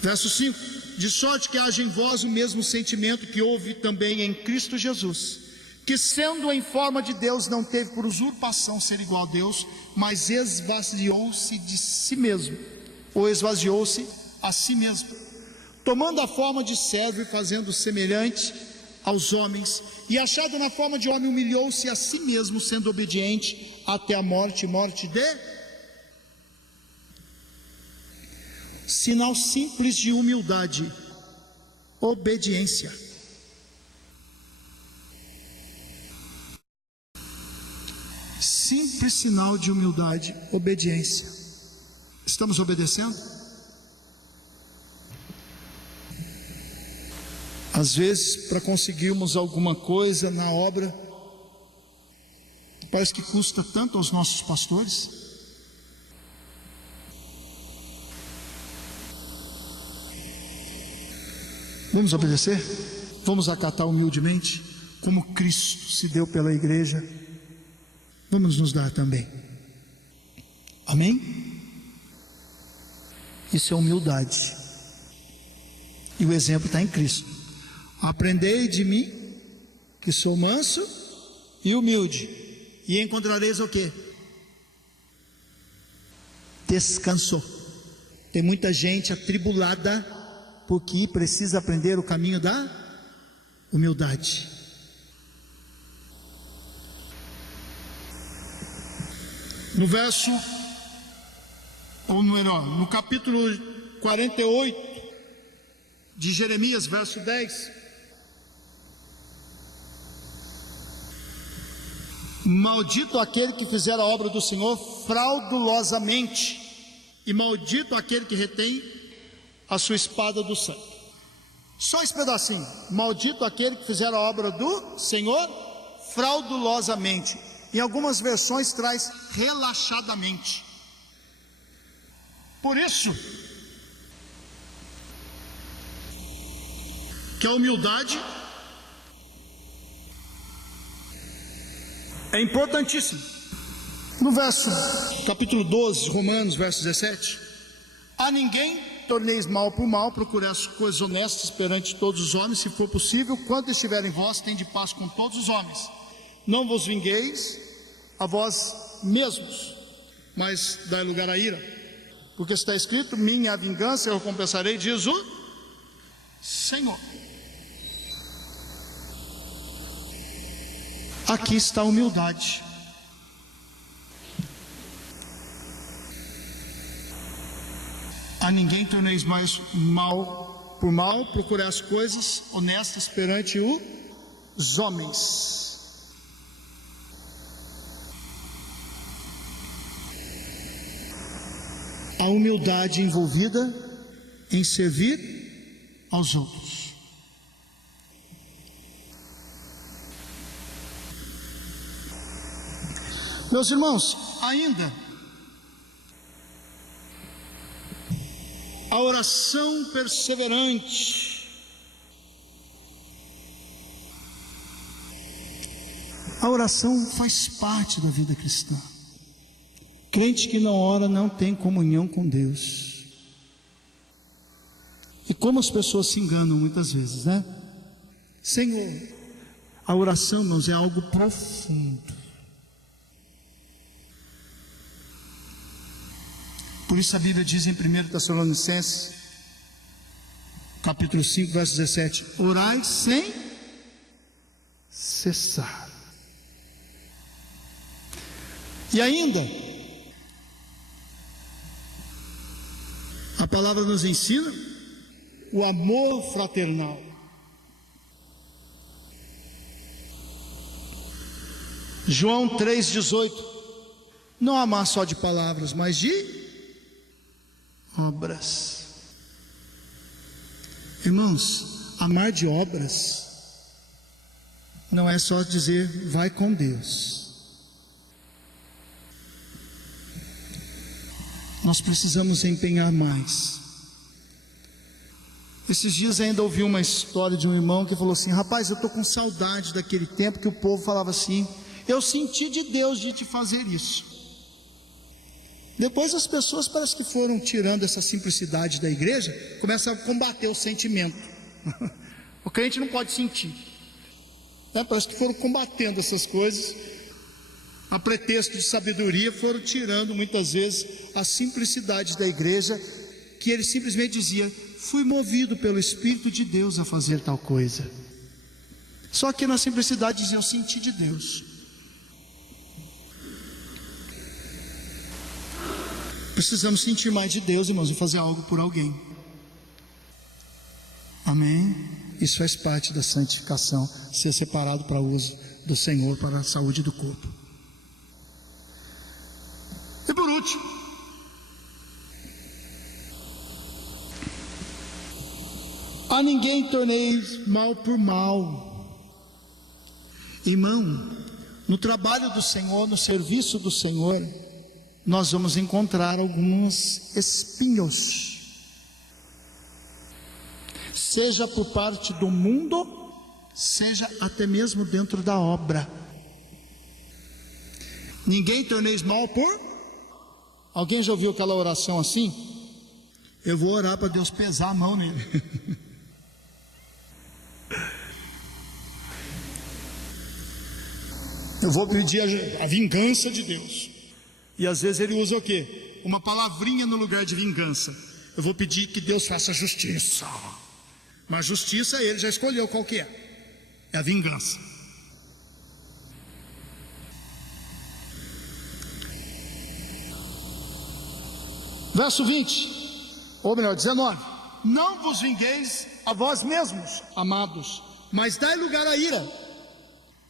Verso 5: de sorte que haja em vós o mesmo sentimento que houve também em Cristo Jesus, que sendo em forma de Deus, não teve por usurpação ser igual a Deus, mas esvaziou-se de si mesmo, ou esvaziou-se a si mesmo, tomando a forma de servo e fazendo semelhante aos homens, e achado na forma de homem, humilhou-se a si mesmo, sendo obediente até a morte, morte de... Sinal simples de humildade, obediência. Simples sinal de humildade, obediência. Estamos obedecendo? Às vezes, para conseguirmos alguma coisa na obra, parece que custa tanto aos nossos pastores. Vamos obedecer? Vamos acatar humildemente, como Cristo se deu pela igreja. Vamos nos dar também. Amém? Isso é humildade. E o exemplo está em Cristo. Aprendei de mim, que sou manso e humilde, e encontrareis o quê? Descanso. Tem muita gente atribulada, porque precisa aprender o caminho da humildade. No verso, ou melhor, no capítulo 48 de Jeremias, verso 10, maldito aquele que fizer a obra do Senhor fraudulosamente, e maldito aquele que retém a sua espada do sangue. Só esse pedacinho: maldito aquele que fizer a obra do Senhor fraudulosamente. Em algumas versões traz relaxadamente. Por isso que a humildade é importantíssima. No verso, capítulo 12, Romanos, verso 17: a ninguém torneis mal por mal, procurei as coisas honestas perante todos os homens, se for possível, quando estiver em vós, tende paz com todos os homens. Não vos vingueis a vós mesmos, mas dai lugar à ira, porque está escrito: minha vingança eu recompensarei, diz o Senhor. Aqui está a humildade. A ninguém torneis mais mal por mal, procurei as coisas honestas perante os homens. A humildade envolvida em servir aos outros. Meus irmãos, ainda, a oração perseverante. A oração faz parte da vida cristã. Crente que não ora não tem comunhão com Deus. E como as pessoas se enganam muitas vezes, né? Senhor, a oração, irmãos, é algo profundo. Por isso a Bíblia diz em 1 Tessalonicenses, capítulo 5, verso 17: orai sem cessar. E ainda, a palavra nos ensina o amor fraternal. João 3,18: não amar só de palavras, mas de obras. Irmãos, amar de obras não é só dizer vai com Deus. Nós precisamos empenhar mais. Esses dias ainda ouvi uma história de um irmão que falou assim: rapaz, eu estou com saudade daquele tempo que o povo falava assim, eu senti de Deus de te fazer isso. Depois as pessoas parece que foram tirando essa simplicidade da igreja, começam a combater o sentimento. O crente não pode sentir, né? Parece que foram combatendo essas coisas, a pretexto de sabedoria, foram tirando muitas vezes a simplicidade da igreja, que ele simplesmente dizia: fui movido pelo Espírito de Deus a fazer tal coisa. Só que na simplicidade dizia: eu senti de Deus. Precisamos sentir mais de Deus, irmãos, e fazer algo por alguém. Amém? Isso faz parte da santificação, ser separado para o uso do Senhor, para a saúde do corpo. E por último, a ninguém torneis mal por mal. Irmão, no trabalho do Senhor, no serviço do Senhor, nós vamos encontrar alguns espinhos, seja por parte do mundo, seja até mesmo dentro da obra. Ninguém torneis mal por... Alguém já ouviu aquela oração assim? Eu vou orar para Deus pesar a mão nele. Eu vou pedir a vingança de Deus. E às vezes ele usa o quê? Uma palavrinha no lugar de vingança. Eu vou pedir que Deus faça justiça. Mas justiça ele já escolheu qual que é. É a vingança. Verso 20, ou melhor, 19: não vos vingueis a vós mesmos, amados, mas dai lugar à ira.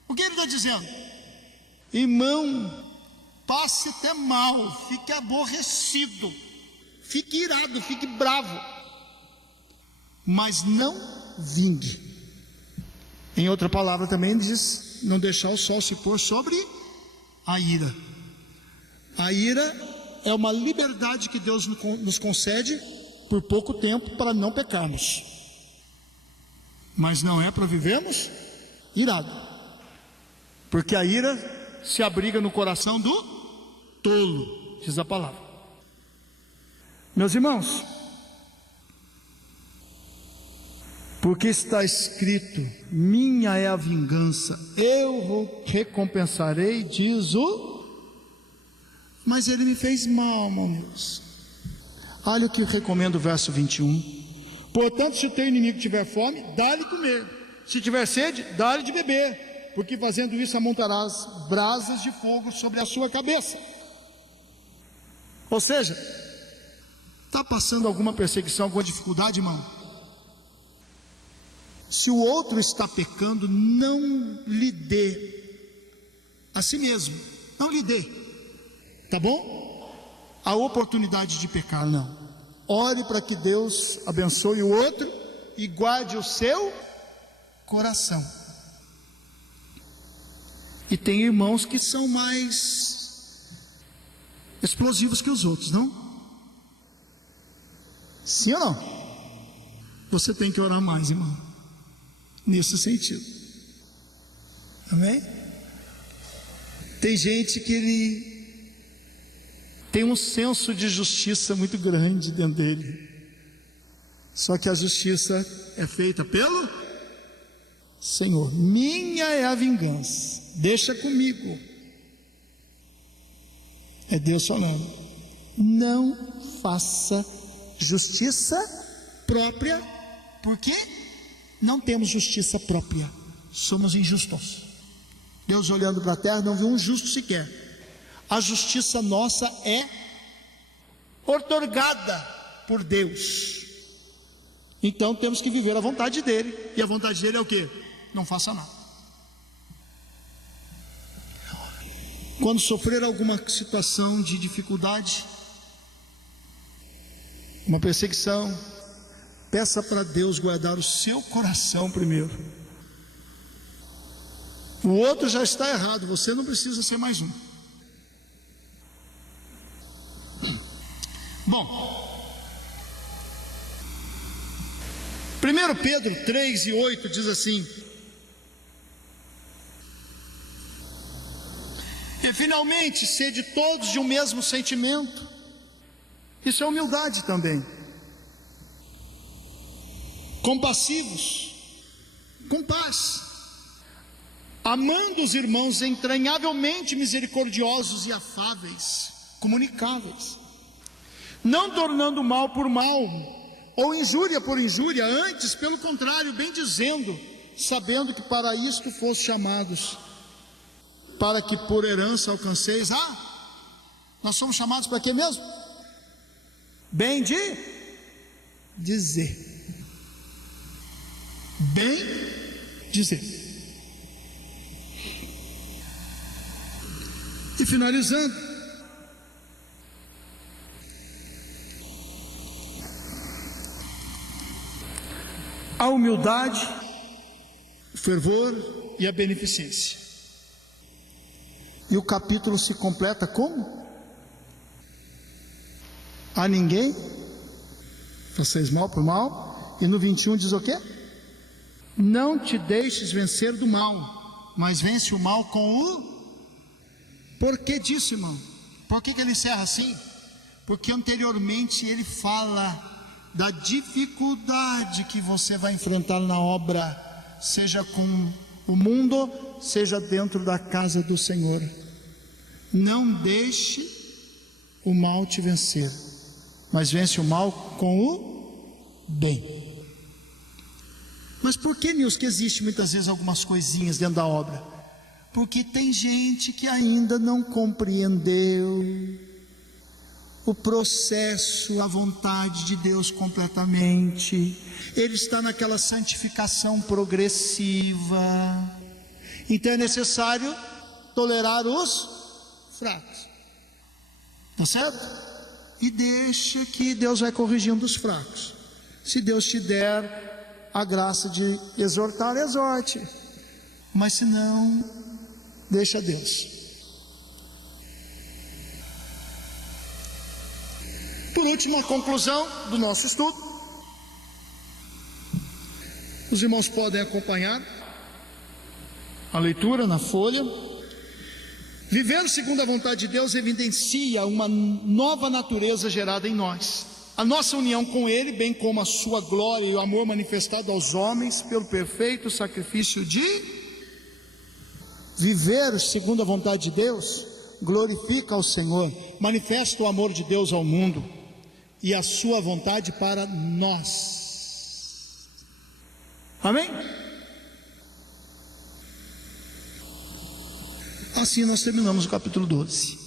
O que ele está dizendo? Irmão, passe até mal, fique aborrecido, fique irado, fique bravo, mas não vingue. Em outra palavra também diz: não deixar o sol se pôr sobre a ira. A ira é uma liberdade que Deus nos concede por pouco tempo para não pecarmos, mas não é para vivermos irado, porque a ira se abriga no coração do tolo, diz a palavra. Meus irmãos, porque está escrito: minha é a vingança, eu recompensarei, diz o... Mas ele me fez mal, meu Deus. Olha o que eu recomendo, o verso 21. Portanto, se o teu inimigo tiver fome, dá-lhe comer, se tiver sede, dá-lhe de beber, porque fazendo isso amontarás brasas de fogo sobre a sua cabeça. Ou seja, está passando alguma perseguição, alguma dificuldade, irmão? Se o outro está pecando, não lhe dê a si mesmo, não lhe dê, tá bom? A oportunidade de pecar, não. Ore para que Deus abençoe o outro e guarde o seu coração. E tem irmãos que são mais explosivos que os outros, não? Sim ou não? Você tem que orar mais, irmão, nesse sentido. Amém? Tem gente que ele tem um senso de justiça muito grande dentro dele. Só que a justiça é feita pelo Senhor. Minha é a vingança, deixa comigo. É Deus falando. Não faça justiça própria, porque não temos justiça própria, somos injustos. Deus olhando para a terra não viu um justo sequer. A justiça nossa é outorgada por Deus. Então temos que viver a vontade dele. E a vontade dele é o quê? Não faça nada. Quando sofrer alguma situação de dificuldade, uma perseguição, peça para Deus guardar o seu coração primeiro. O outro já está errado, você não precisa ser mais um. Bom, 1 Pedro 3:8 diz assim: e finalmente sede todos de um mesmo sentimento. Isso é humildade também. Compassivos, com paz, amando os irmãos, entranhavelmente misericordiosos e afáveis, comunicáveis, não tornando mal por mal, ou injúria por injúria, antes, pelo contrário, bem dizendo, sabendo que para isto foste chamados, para que por herança alcanceis. Nós somos chamados para quê mesmo? Bem dizer. Bem dizer. E finalizando, a humildade, o fervor e a beneficência. E o capítulo se completa como? A ninguém façais mal por mal. E no 21 diz o quê? Não te deixes vencer do mal, mas vence o mal com o... Por que disso, irmão? Por que ele encerra assim? Porque anteriormente ele fala da dificuldade que você vai enfrentar na obra, seja com o mundo, seja dentro da casa do Senhor. Não deixe o mal te vencer, mas vence o mal com o bem. Mas por que, Nilson, que existe muitas vezes algumas coisinhas dentro da obra? Porque tem gente que ainda não compreendeu o processo, a vontade de Deus completamente. Ele está naquela santificação progressiva. Então é necessário tolerar os fracos. Tá certo? E deixa que Deus vai corrigindo os fracos. Se Deus te der a graça de exortar, exorte. Mas se não, deixa Deus. Por último, a conclusão do nosso estudo. Os irmãos podem acompanhar a leitura na folha. Viver segundo a vontade de Deus evidencia uma nova natureza gerada em nós. A nossa união com Ele, bem como a sua glória e o amor manifestado aos homens pelo perfeito sacrifício de viver segundo a vontade de Deus, glorifica ao Senhor, manifesta o amor de Deus ao mundo e a sua vontade para nós. Amém? Assim nós terminamos o capítulo 12.